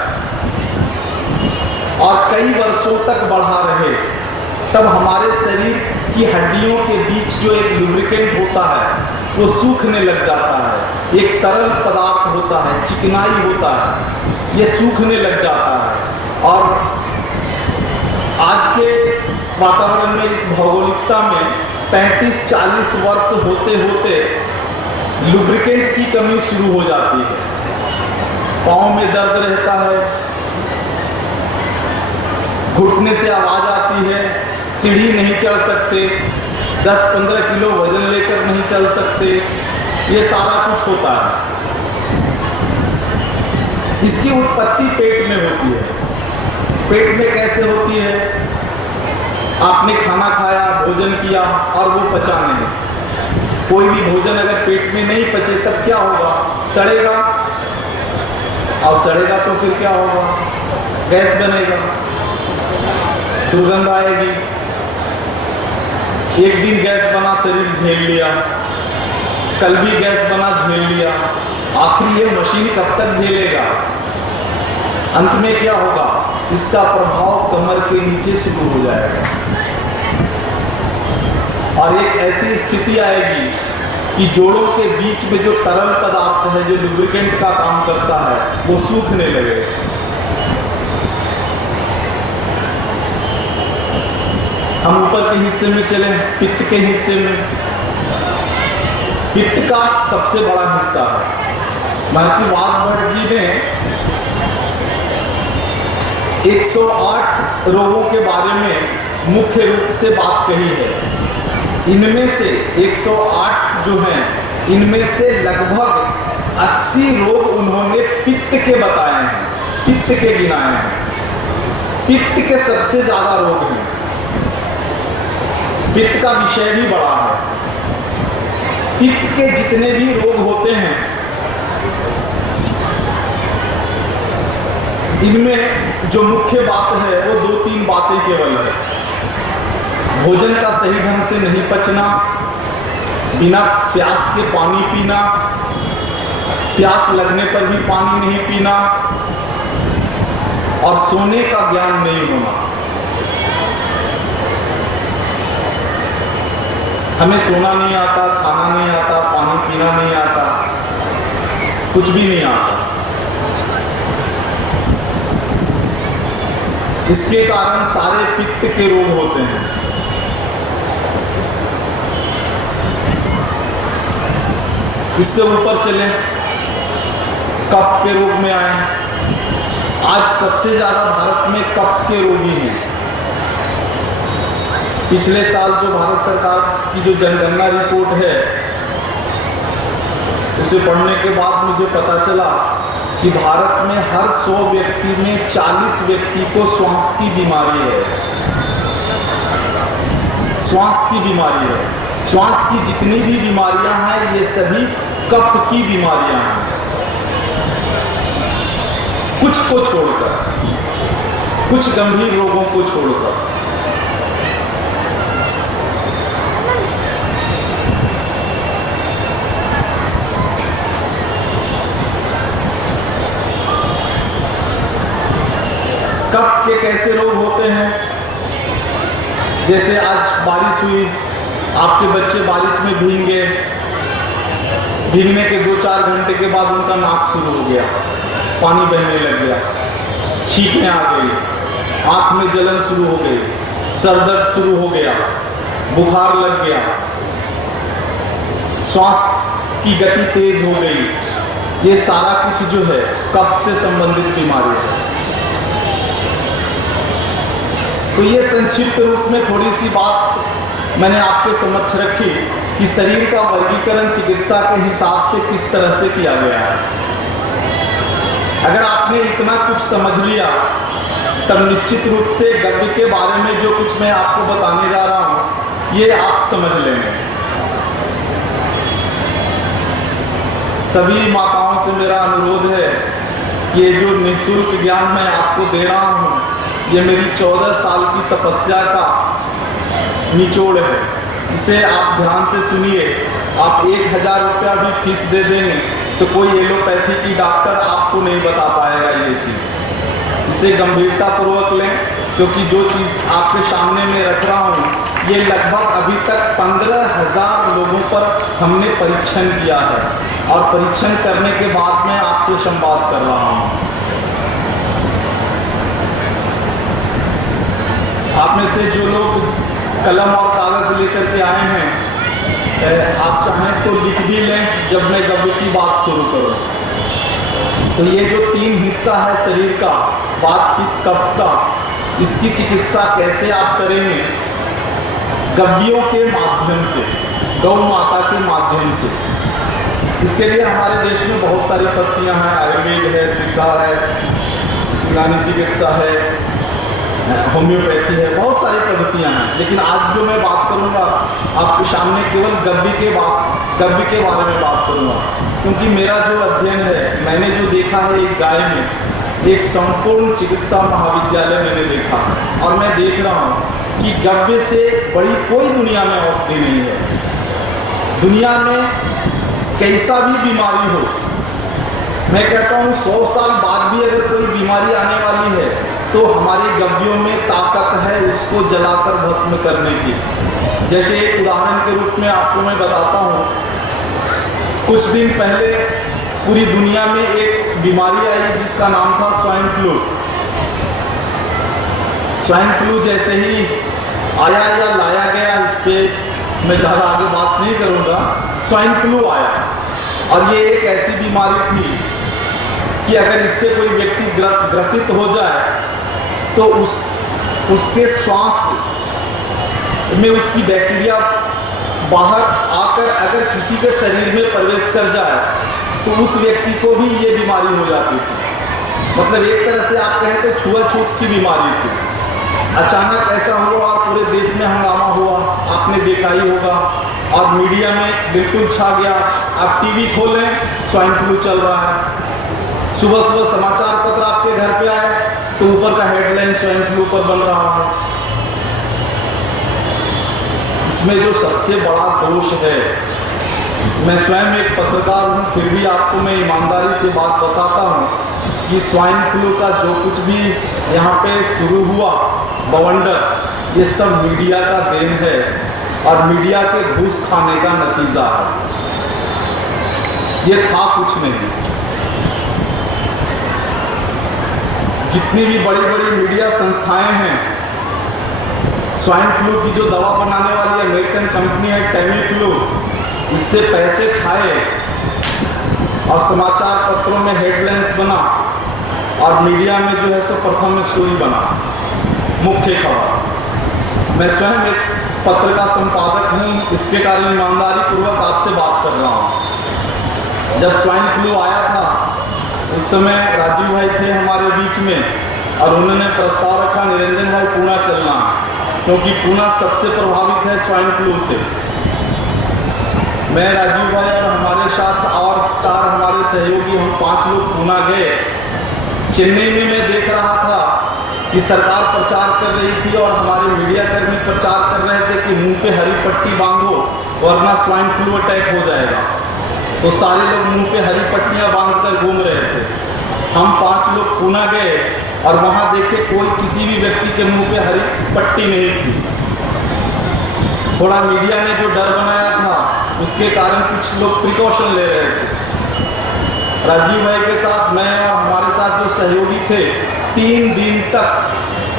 और कई वर्षों तक बढ़ा रहे, तब हमारे शरीर की हड्डियों के बीच जो एक लुब्रिकेंट होता है वो सूखने लग जाता है। एक तरल पदार्थ होता है, चिकनाई होता है, ये सूखने लग जाता है। और आज के वातावरण में, इस भौगोलिकता में 35-40 वर्ष होते होते लुब्रिकेंट की कमी शुरू हो जाती है। पाँव में दर्द रहता है, घुटने से आवाज आती है, सीढ़ी नहीं चढ़ सकते, 10-15 किलो वजन लेकर नहीं चल सकते, ये सारा कुछ होता है। इसकी उत्पत्ति पेट में होती है। पेट में कैसे होती है? आपने खाना खाया, भोजन किया और वो पचा नहीं। कोई भी भोजन अगर पेट में नहीं पचे तब क्या होगा? सड़ेगा, और सड़ेगा तो फिर क्या होगा? गैस बनेगा, दुर्गंध आएगी। एक दिन गैस बना, शरीर झेल लिया, कल भी गैस बना, झेल लिया, आखिर ये मशीन कब तक झेलेगा? अंत में क्या होगा? इसका प्रभाव कमर के नीचे शुरू हो जाएगा और एक ऐसी स्थिति आएगी कि जोड़ों के बीच में जो तरल पदार्थ है, जो लुब्रिकेंट का काम करता है, वो सूखने लगेगा। हम ऊपर के हिस्से में चले, पित्त के हिस्से में। पित्त का सबसे बड़ा हिस्सा है। महर्षि वाग्भट जी ने 108 रोगों के बारे में मुख्य रूप से बात कही है। इनमें से 108 जो हैं, इनमें से लगभग 80 रोग उन्होंने पित्त के बताए हैं, पित्त के गिनाए हैं। पित्त के सबसे ज्यादा रोग हैं। पित्त का विषय भी बड़ा है। पित्त के जितने भी रोग होते हैं, इनमें जो मुख्य बात है वो 2-3 बातें केवल है। भोजन का सही ढंग से नहीं पचना, बिना प्यास के पानी पीना, प्यास लगने पर भी पानी नहीं पीना, और सोने का ज्ञान नहीं होना। हमें सोना नहीं आता, खाना नहीं आता, पानी पीना नहीं आता, कुछ भी नहीं आता। इसके कारण सारे पित्त के रोग होते हैं। इससे ऊपर चले, कफ के रोग में आए। आज सबसे ज्यादा भारत में कफ के रोगी हैं। पिछले साल जो भारत सरकार की जो जनगणना रिपोर्ट है, उसे पढ़ने के बाद मुझे पता चला कि भारत में हर 100 व्यक्ति में 40 व्यक्ति को श्वास की बीमारी है। श्वास की बीमारी है। श्वास की जितनी भी बीमारियां हैं, ये सभी कफ की बीमारियां हैं, कुछ को छोड़कर, कुछ गंभीर रोगों को छोड़कर। कफ के कैसे रोग होते हैं? जैसे आज बारिश हुई, आपके बच्चे बारिश में भीगे, भीगने के 2-4 घंटे के बाद उनका नाक शुरू हो गया, पानी बहने लग गया, छींकें आ गई, आंख में जलन शुरू हो गई, सर दर्द शुरू हो गया, बुखार लग गया, श्वास की गति तेज हो गई। ये सारा कुछ जो है कफ से संबंधित बीमारी है। तो ये संक्षिप्त रूप में थोड़ी सी बात मैंने आपके समक्ष रखी कि शरीर का वर्गीकरण चिकित्सा के हिसाब से किस तरह से किया गया है। अगर आपने इतना कुछ समझ लिया, तब निश्चित रूप से गद्य के बारे में जो कुछ मैं आपको बताने जा रहा हूँ, ये आप समझ लेंगे। सभी माताओं से मेरा अनुरोध है कि ये जो निःशुल्क ज्ञान मैं आपको दे रहा हूँ, ये मेरी 14 साल की तपस्या का निचोड़ है। इसे आप ध्यान से सुनिए। आप 1000 रुपया भी फीस दे देंगे तो कोई एलोपैथी की डॉक्टर आपको नहीं बता पाएगा ये चीज़। इसे गंभीरता पूर्वक लें, क्योंकि जो चीज़ आपके सामने में रख रहा हूँ, ये लगभग अभी तक 15,000 लोगों पर हमने परीक्षण किया है, और परीक्षण करने के बाद मैं आपसे संवाद कर रहा हूँ। आप में से जो लोग कलम और कागज़ लेकर के आए हैं, आप चाहें तो लिख भी लें जब मैं गव्य की बात शुरू करूं। तो ये जो 3 हिस्सा है शरीर का, वात पित्त कफ का, इसकी चिकित्सा कैसे आप करेंगे? गव्यों के माध्यम से, गौ माता के माध्यम से। इसके लिए हमारे देश में बहुत सारी पद्धतियाँ हैं, आयुर्वेद है, सिद्धा है, यूनानी चिकित्सा है, होम्योपैथी है, बहुत सारी पद्धतियाँ हैं। लेकिन आज जो मैं बात करूँगा आपके सामने केवल गव्य के बारे में बात करूँगा, क्योंकि मेरा जो अध्ययन है, मैंने जो देखा है एक गाय में एक संपूर्ण चिकित्सा महाविद्यालय मैंने देखा, और मैं देख रहा हूँ कि गव्य से बड़ी कोई दुनिया में औषधि नहीं है। दुनिया में कैसा भी बीमारी हो, मैं कहता हूँ 100 साल बाद भी अगर कोई बीमारी आने वाली है तो हमारे गव्यों में ताकत है उसको जलाकर भस्म करने की। जैसे एक उदाहरण के रूप में आपको मैं बताता हूँ, कुछ दिन पहले पूरी दुनिया में एक बीमारी आई जिसका नाम था स्वाइन फ्लू। स्वाइन फ्लू जैसे ही आया या लाया गया, इस पर मैं ज़्यादा आगे बात नहीं करूँगा। स्वाइन फ्लू आया और ये एक ऐसी बीमारी थी कि अगर इससे कोई व्यक्ति ग्रसित हो जाए तो उसके श्वास में उसकी बैक्टीरिया बाहर आकर अगर किसी के शरीर में प्रवेश कर जाए तो उस व्यक्ति को भी ये बीमारी हो जाती थी। मतलब एक तरह से आप कहें तो छुआछूत की बीमारी थी। अचानक ऐसा हुआ और पूरे देश में हंगामा हुआ, आपने देखा ही होगा, और मीडिया में बिल्कुल छा गया। आप टीवी खोलें, स्वाइन फ्लू चल रहा है। सुबह सुबह समाचार पत्र आपके घर पे आए तो ऊपर का हेडलाइन स्वाइन फ्लू पर बन रहा है। इसमें जो सबसे बड़ा दोष है, मैं स्वयं एक पत्रकार हूँ, फिर भी आपको मैं ईमानदारी से बात बताता हूँ कि स्वाइन फ्लू का जो कुछ भी यहाँ पे शुरू हुआ बवंडर, ये सब मीडिया का देन है और मीडिया के घूस खाने का नतीजा है। ये था कुछ नहीं। जितनी भी बड़ी बड़ी मीडिया संस्थाएं हैं, स्वाइन फ्लू की जो दवा बनाने वाली अमेरिकन कंपनी है टेमीफ्लू, इससे पैसे खाए और समाचार पत्रों में हेडलाइंस बना और मीडिया में जो है सो प्रथम स्टोरी बना, मुख्य खबर। मैं स्वयं एक पत्र का संपादक हूँ, इसके कारण ईमानदारी पूर्वक आपसे बात कर रहा हूँ। जब स्वाइन फ्लू आया था उस समय राजीव भाई थे हमारे बीच में और उन्होंने प्रस्ताव रखा निरंजन भाई पूना चलना, क्योंकि पूना सबसे प्रभावित है स्वाइन फ्लू से। मैं, राजीव भाई और हमारे साथ और 4 हमारे सहयोगी, हम 5 लोग पूना गए। चेन्नई में मैं देख रहा था कि सरकार प्रचार कर रही थी और हमारे मीडिया कर्मी प्रचार कर रहे थे कि मुंह पे हरी पट्टी बांधो वरना स्वाइन फ्लू अटैक हो जाएगा। तो सारे लोग मुंह पे हरी पट्टियां बांधकर घूम रहे थे। हम 5 लोग पूना गए और वहां देखे कोई किसी भी व्यक्ति के मुंह पे हरी पट्टी नहीं थी। थोड़ा मीडिया ने जो डर बनाया था उसके कारण कुछ लोग प्रिकॉशन ले रहे थे। राजीव भाई के साथ मैं और हमारे साथ जो सहयोगी थे 3 दिन तक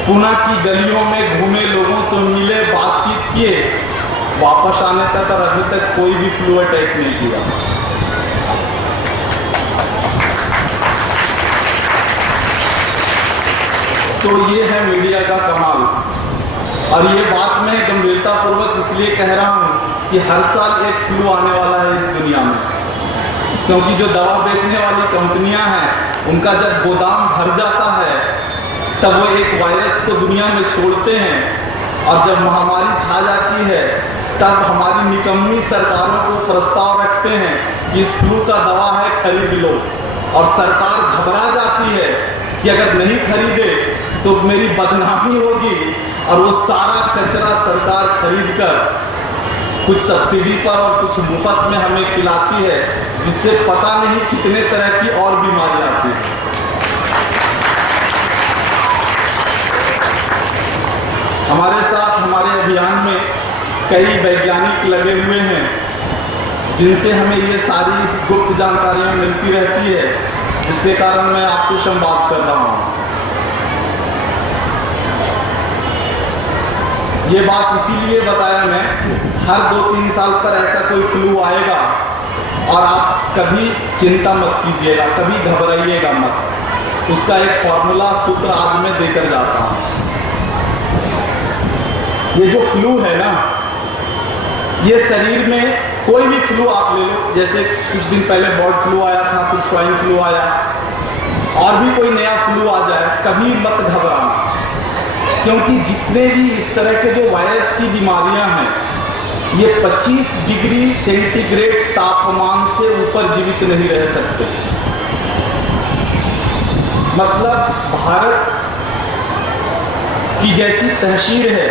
पूना की गलियों में घूमे, लोगों से मिले, बातचीत किए, वापस आने तक और अभी तक कोई भी फ्लू अटैक नहीं किया। तो ये है मीडिया का कमाल। और ये बात मैं गंभीरतापूर्वक इसलिए कह रहा हूँ कि हर साल एक फ्लू आने वाला है इस दुनिया में, क्योंकि जो दवा बेचने वाली कंपनियां हैं उनका जब गोदाम भर जाता है तब वो एक वायरस को दुनिया में छोड़ते हैं और जब महामारी छा जाती है तब हमारी निकम्मी सरकारों को प्रस्ताव रखते हैं कि इस फ्लू का दवा है, खरीद लो। और सरकार घबरा जाती है कि अगर नहीं खरीदे तो मेरी बदनामी होगी, और वो सारा कचरा सरकार खरीद कर कुछ सब्सिडी पर और कुछ मुफ्त में हमें खिलाती है, जिससे पता नहीं कितने तरह की और बीमारी आती है। हमारे साथ हमारे अभियान में कई वैज्ञानिक लगे हुए हैं जिनसे हमें ये सारी गुप्त जानकारियाँ मिलती रहती है, जिसके कारण मैं आपसे संवाद कर रहा हूँ। ये बात इसीलिए बताया मैं, हर 2-3 साल पर ऐसा कोई फ्लू आएगा और आप कभी चिंता मत कीजिएगा, कभी घबराइएगा मत। उसका एक फॉर्मूला सूत्र आज मैं देकर जाता हूँ। ये जो फ्लू है ना, ये शरीर में कोई भी फ्लू आप ले लो, जैसे कुछ दिन पहले बर्ड फ्लू आया था, फिर स्वाइन फ्लू आया, और भी कोई नया फ्लू आ जाए, कभी मत घबराना, क्योंकि जितने भी इस तरह के जो वायरस की बीमारियां हैं, ये 25 डिग्री सेंटीग्रेड तापमान से ऊपर जीवित नहीं रह सकते। मतलब भारत की जैसी तहसीर है,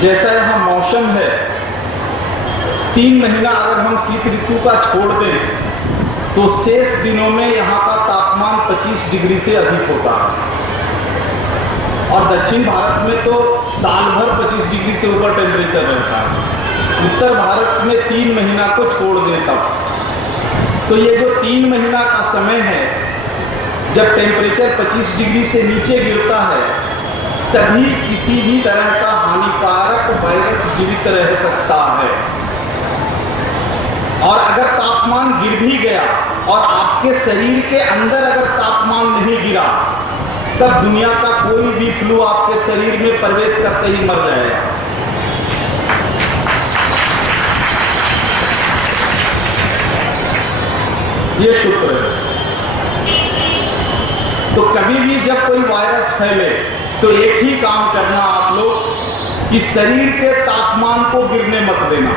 जैसा यहाँ मौसम है, 3 महीना अगर हम शीत ऋतु का छोड़ दें तो शेष दिनों में यहाँ का तापमान 25 डिग्री से अधिक होता है। और दक्षिण भारत में तो साल भर 25 डिग्री से ऊपर टेम्परेचर रहता है। उत्तर भारत में 3 महीना को छोड़ दें तब। तो ये जो 3 महीना का समय है, जब टेम्परेचर 25 डिग्री से नीचे गिरता है, तभी किसी भी तरह का हानिकारक वायरस जीवित रह सकता है। और अगर तापमान गिर भी गया और आपके शरीर के अंदर अगर तापमान नहीं गिरा, तब दुनिया का कोई भी फ्लू आपके शरीर में प्रवेश करते ही मर जाएगा। ये सूत्र है। तो कभी भी जब कोई वायरस फैले तो एक ही काम करना आप लोग कि शरीर के तापमान को गिरने मत देना।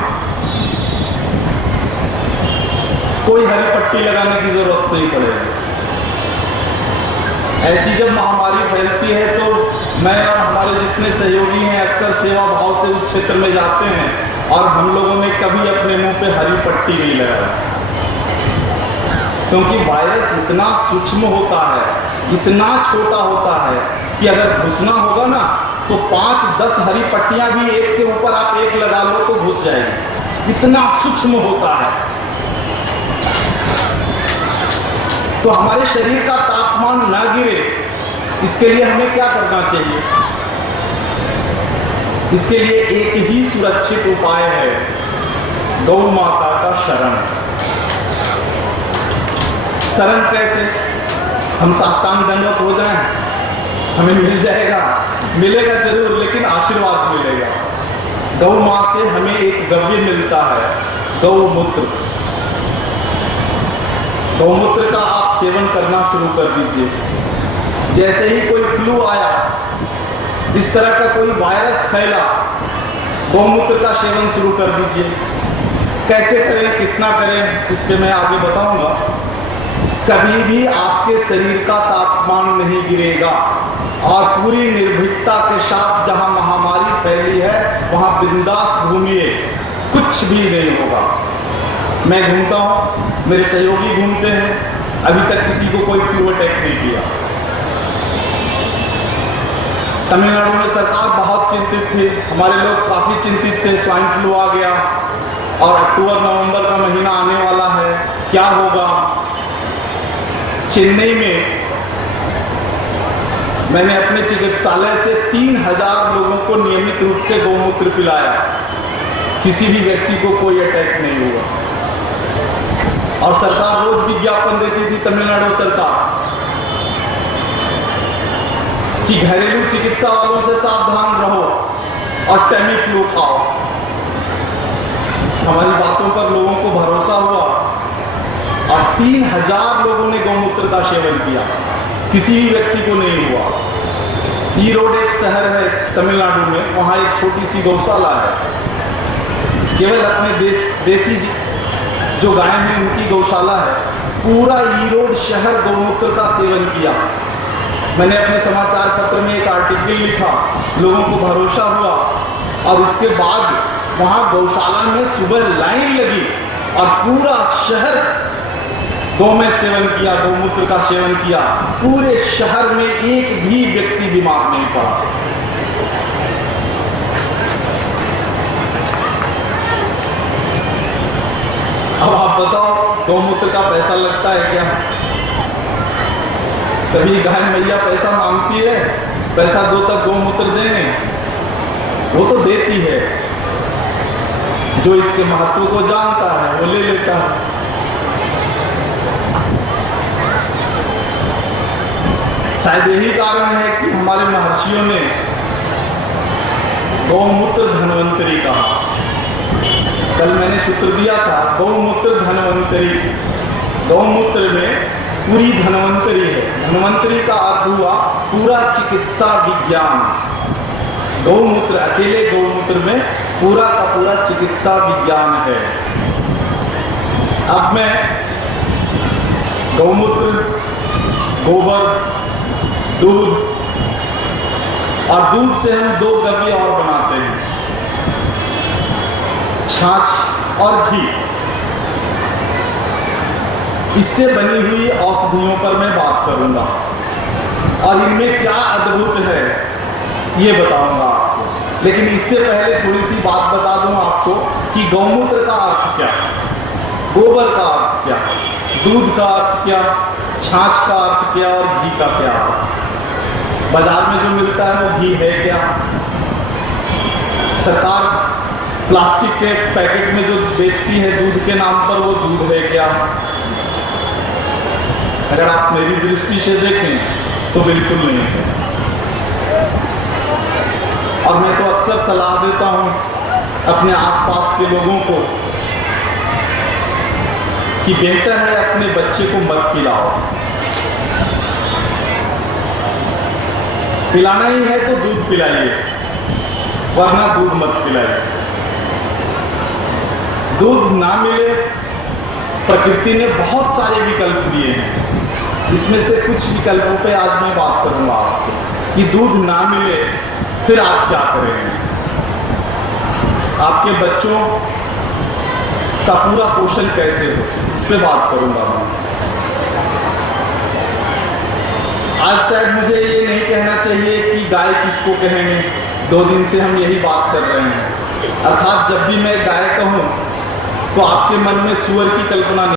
कोई हरी पट्टी लगाने की जरूरत नहीं पड़ेगी। ऐसी जब महामारी फैलती है तो मैं और हमारे जितने सहयोगी हैं अक्सर सेवा भाव से उस क्षेत्र में जाते हैं, और हम लोगों ने कभी अपने मुंह पे हरी पट्टी नहीं लगाई, क्योंकि वायरस इतना सूक्ष्म होता है, इतना छोटा होता है कि अगर घुसना होगा ना तो 5-10 हरी पट्टियां भी एक के ऊपर आप एक लगा लो तो घुस जाएगी, इतना सूक्ष्म होता है। तो हमारे शरीर का तापमान ना गिरे, इसके लिए हमें क्या करना चाहिए? इसके लिए एक ही सुरक्षित उपाय है, गौ माता का शरण। शरण कैसे? हम साष्टांग दंडवत हो जाएं, हमें मिल जाएगा, मिलेगा जरूर, लेकिन आशीर्वाद मिलेगा। गौ मां से हमें एक द्रव्य मिलता है, गौमूत्र। गौमूत्र का आप सेवन करना शुरू कर दीजिए। जैसे ही कोई फ्लू आया, इस तरह का कोई वायरस फैला, गौमूत्र का सेवन शुरू कर दीजिए। कैसे करें, कितना करें, इस पे मैं आगे बताऊंगा। कभी भी आपके शरीर का तापमान नहीं गिरेगा, और पूरी निर्भीकता के साथ जहां महामारी फैली है वहां बिंदास घूमिए, कुछ भी नहीं होगा। मैं घूमता हूँ, मेरे सहयोगी घूमते हैं, अभी तक किसी को कोई फ्लू अटैक नहीं किया। तमिलनाडु में सरकार बहुत चिंतित थी, हमारे लोग काफ़ी चिंतित थे, स्वाइन फ्लू आ गया और अक्टूबर-नवंबर का महीना आने वाला है, क्या होगा। चेन्नई में मैंने अपने चिकित्सालय से 3000 लोगों को नियमित रूप से गौमूत्र पिलाया, किसी भी व्यक्ति को कोई अटैक नहीं हुआ। और सरकार रोज विज्ञापन देती थी, तमिलनाडु सरकार, कि घरेलू चिकित्सा वालों से सावधान रहो और टेमीफ्लू खाओ। हमारी बातों पर लोगों को भरोसा हुआ और 3000 लोगों ने गौमूत्र का सेवन किया, किसी भी व्यक्ति को नहीं हुआ। ईरोड एक शहर है तमिलनाडु में, वहाँ एक छोटी सी गौशाला है, केवल अपने देसी जो गाय हैं उनकी गौशाला है। पूरा ईरोड शहर गौमूत्र का सेवन किया। मैंने अपने समाचार पत्र में एक आर्टिकल लिखा, लोगों को भरोसा हुआ, और इसके बाद वहाँ गौशाला में सुबह लाइन लगी और पूरा शहर गौ में सेवन किया, गौमूत्र का सेवन किया। पूरे शहर में एक भी व्यक्ति बीमार नहीं पड़ा। अब आप बताओ, गौमूत्र का पैसा लगता है क्या? कभी गाय मैया पैसा मांगती है, पैसा दो तब गौमूत्र देंगे? वो तो देती है, जो इसके महत्व को जानता है वो ले लेता है। शायद यही कारण है कि हमारे महर्षियों ने गौमूत्र धन्वंतरी कहा। कल मैंने सूत्र दिया था गौमूत्र धन्वंतरी। गौमूत्र में पूरी धन्वंतरी है। धन्वंतरी का अर्थ हुआ पूरा चिकित्सा विज्ञान। गौमूत्र, अकेले गौमूत्र में पूरा का पूरा चिकित्सा विज्ञान है। अब मैं गौमूत्र, गोबर, दूध, और दूध से हम दो द्रव्य और बनाते हैं, छाछ और घी। इससे बनी हुई औषधियों पर मैं बात करूंगा और इनमें क्या अद्भुत है ये बताऊंगा आपको। लेकिन इससे पहले थोड़ी सी बात बता दूं आपको कि गौमूत्र का अर्थ क्या, गोबर का अर्थ क्या, दूध का अर्थ क्या, छाछ का अर्थ क्या और घी का क्या अर्थ। बाजार में जो मिलता है वो घी है क्या? सरकार प्लास्टिक के पैकेट में जो बेचती है दूध के नाम पर वो दूध है क्या? अगर आप मेरी दृष्टि से देखें तो बिल्कुल नहीं है। और मैं तो अक्सर सलाह देता हूं अपने आसपास के लोगों को कि बेहतर है अपने बच्चे को मत पिलाओ। पिलाना ही है तो दूध पिलाइए, वरना दूध मत पिलाइए। दूध ना मिले, प्रकृति ने बहुत सारे विकल्प दिए हैं। इसमें से कुछ विकल्पों पे आज मैं बात करूंगा आपसे कि दूध ना मिले फिर आप क्या करेंगे। आपके बच्चों का पूरा पोषण कैसे हो, इस पे बात करूंगा मैं। आज शायद मुझे ये नहीं कहना चाहिए कि गाय किसको कहेंगे, 2 दिन से हम यही बात कर रहे हैं। अर्थात जब भी मैं गाय कहूँ तो आपके मन में सुअर की कल्पना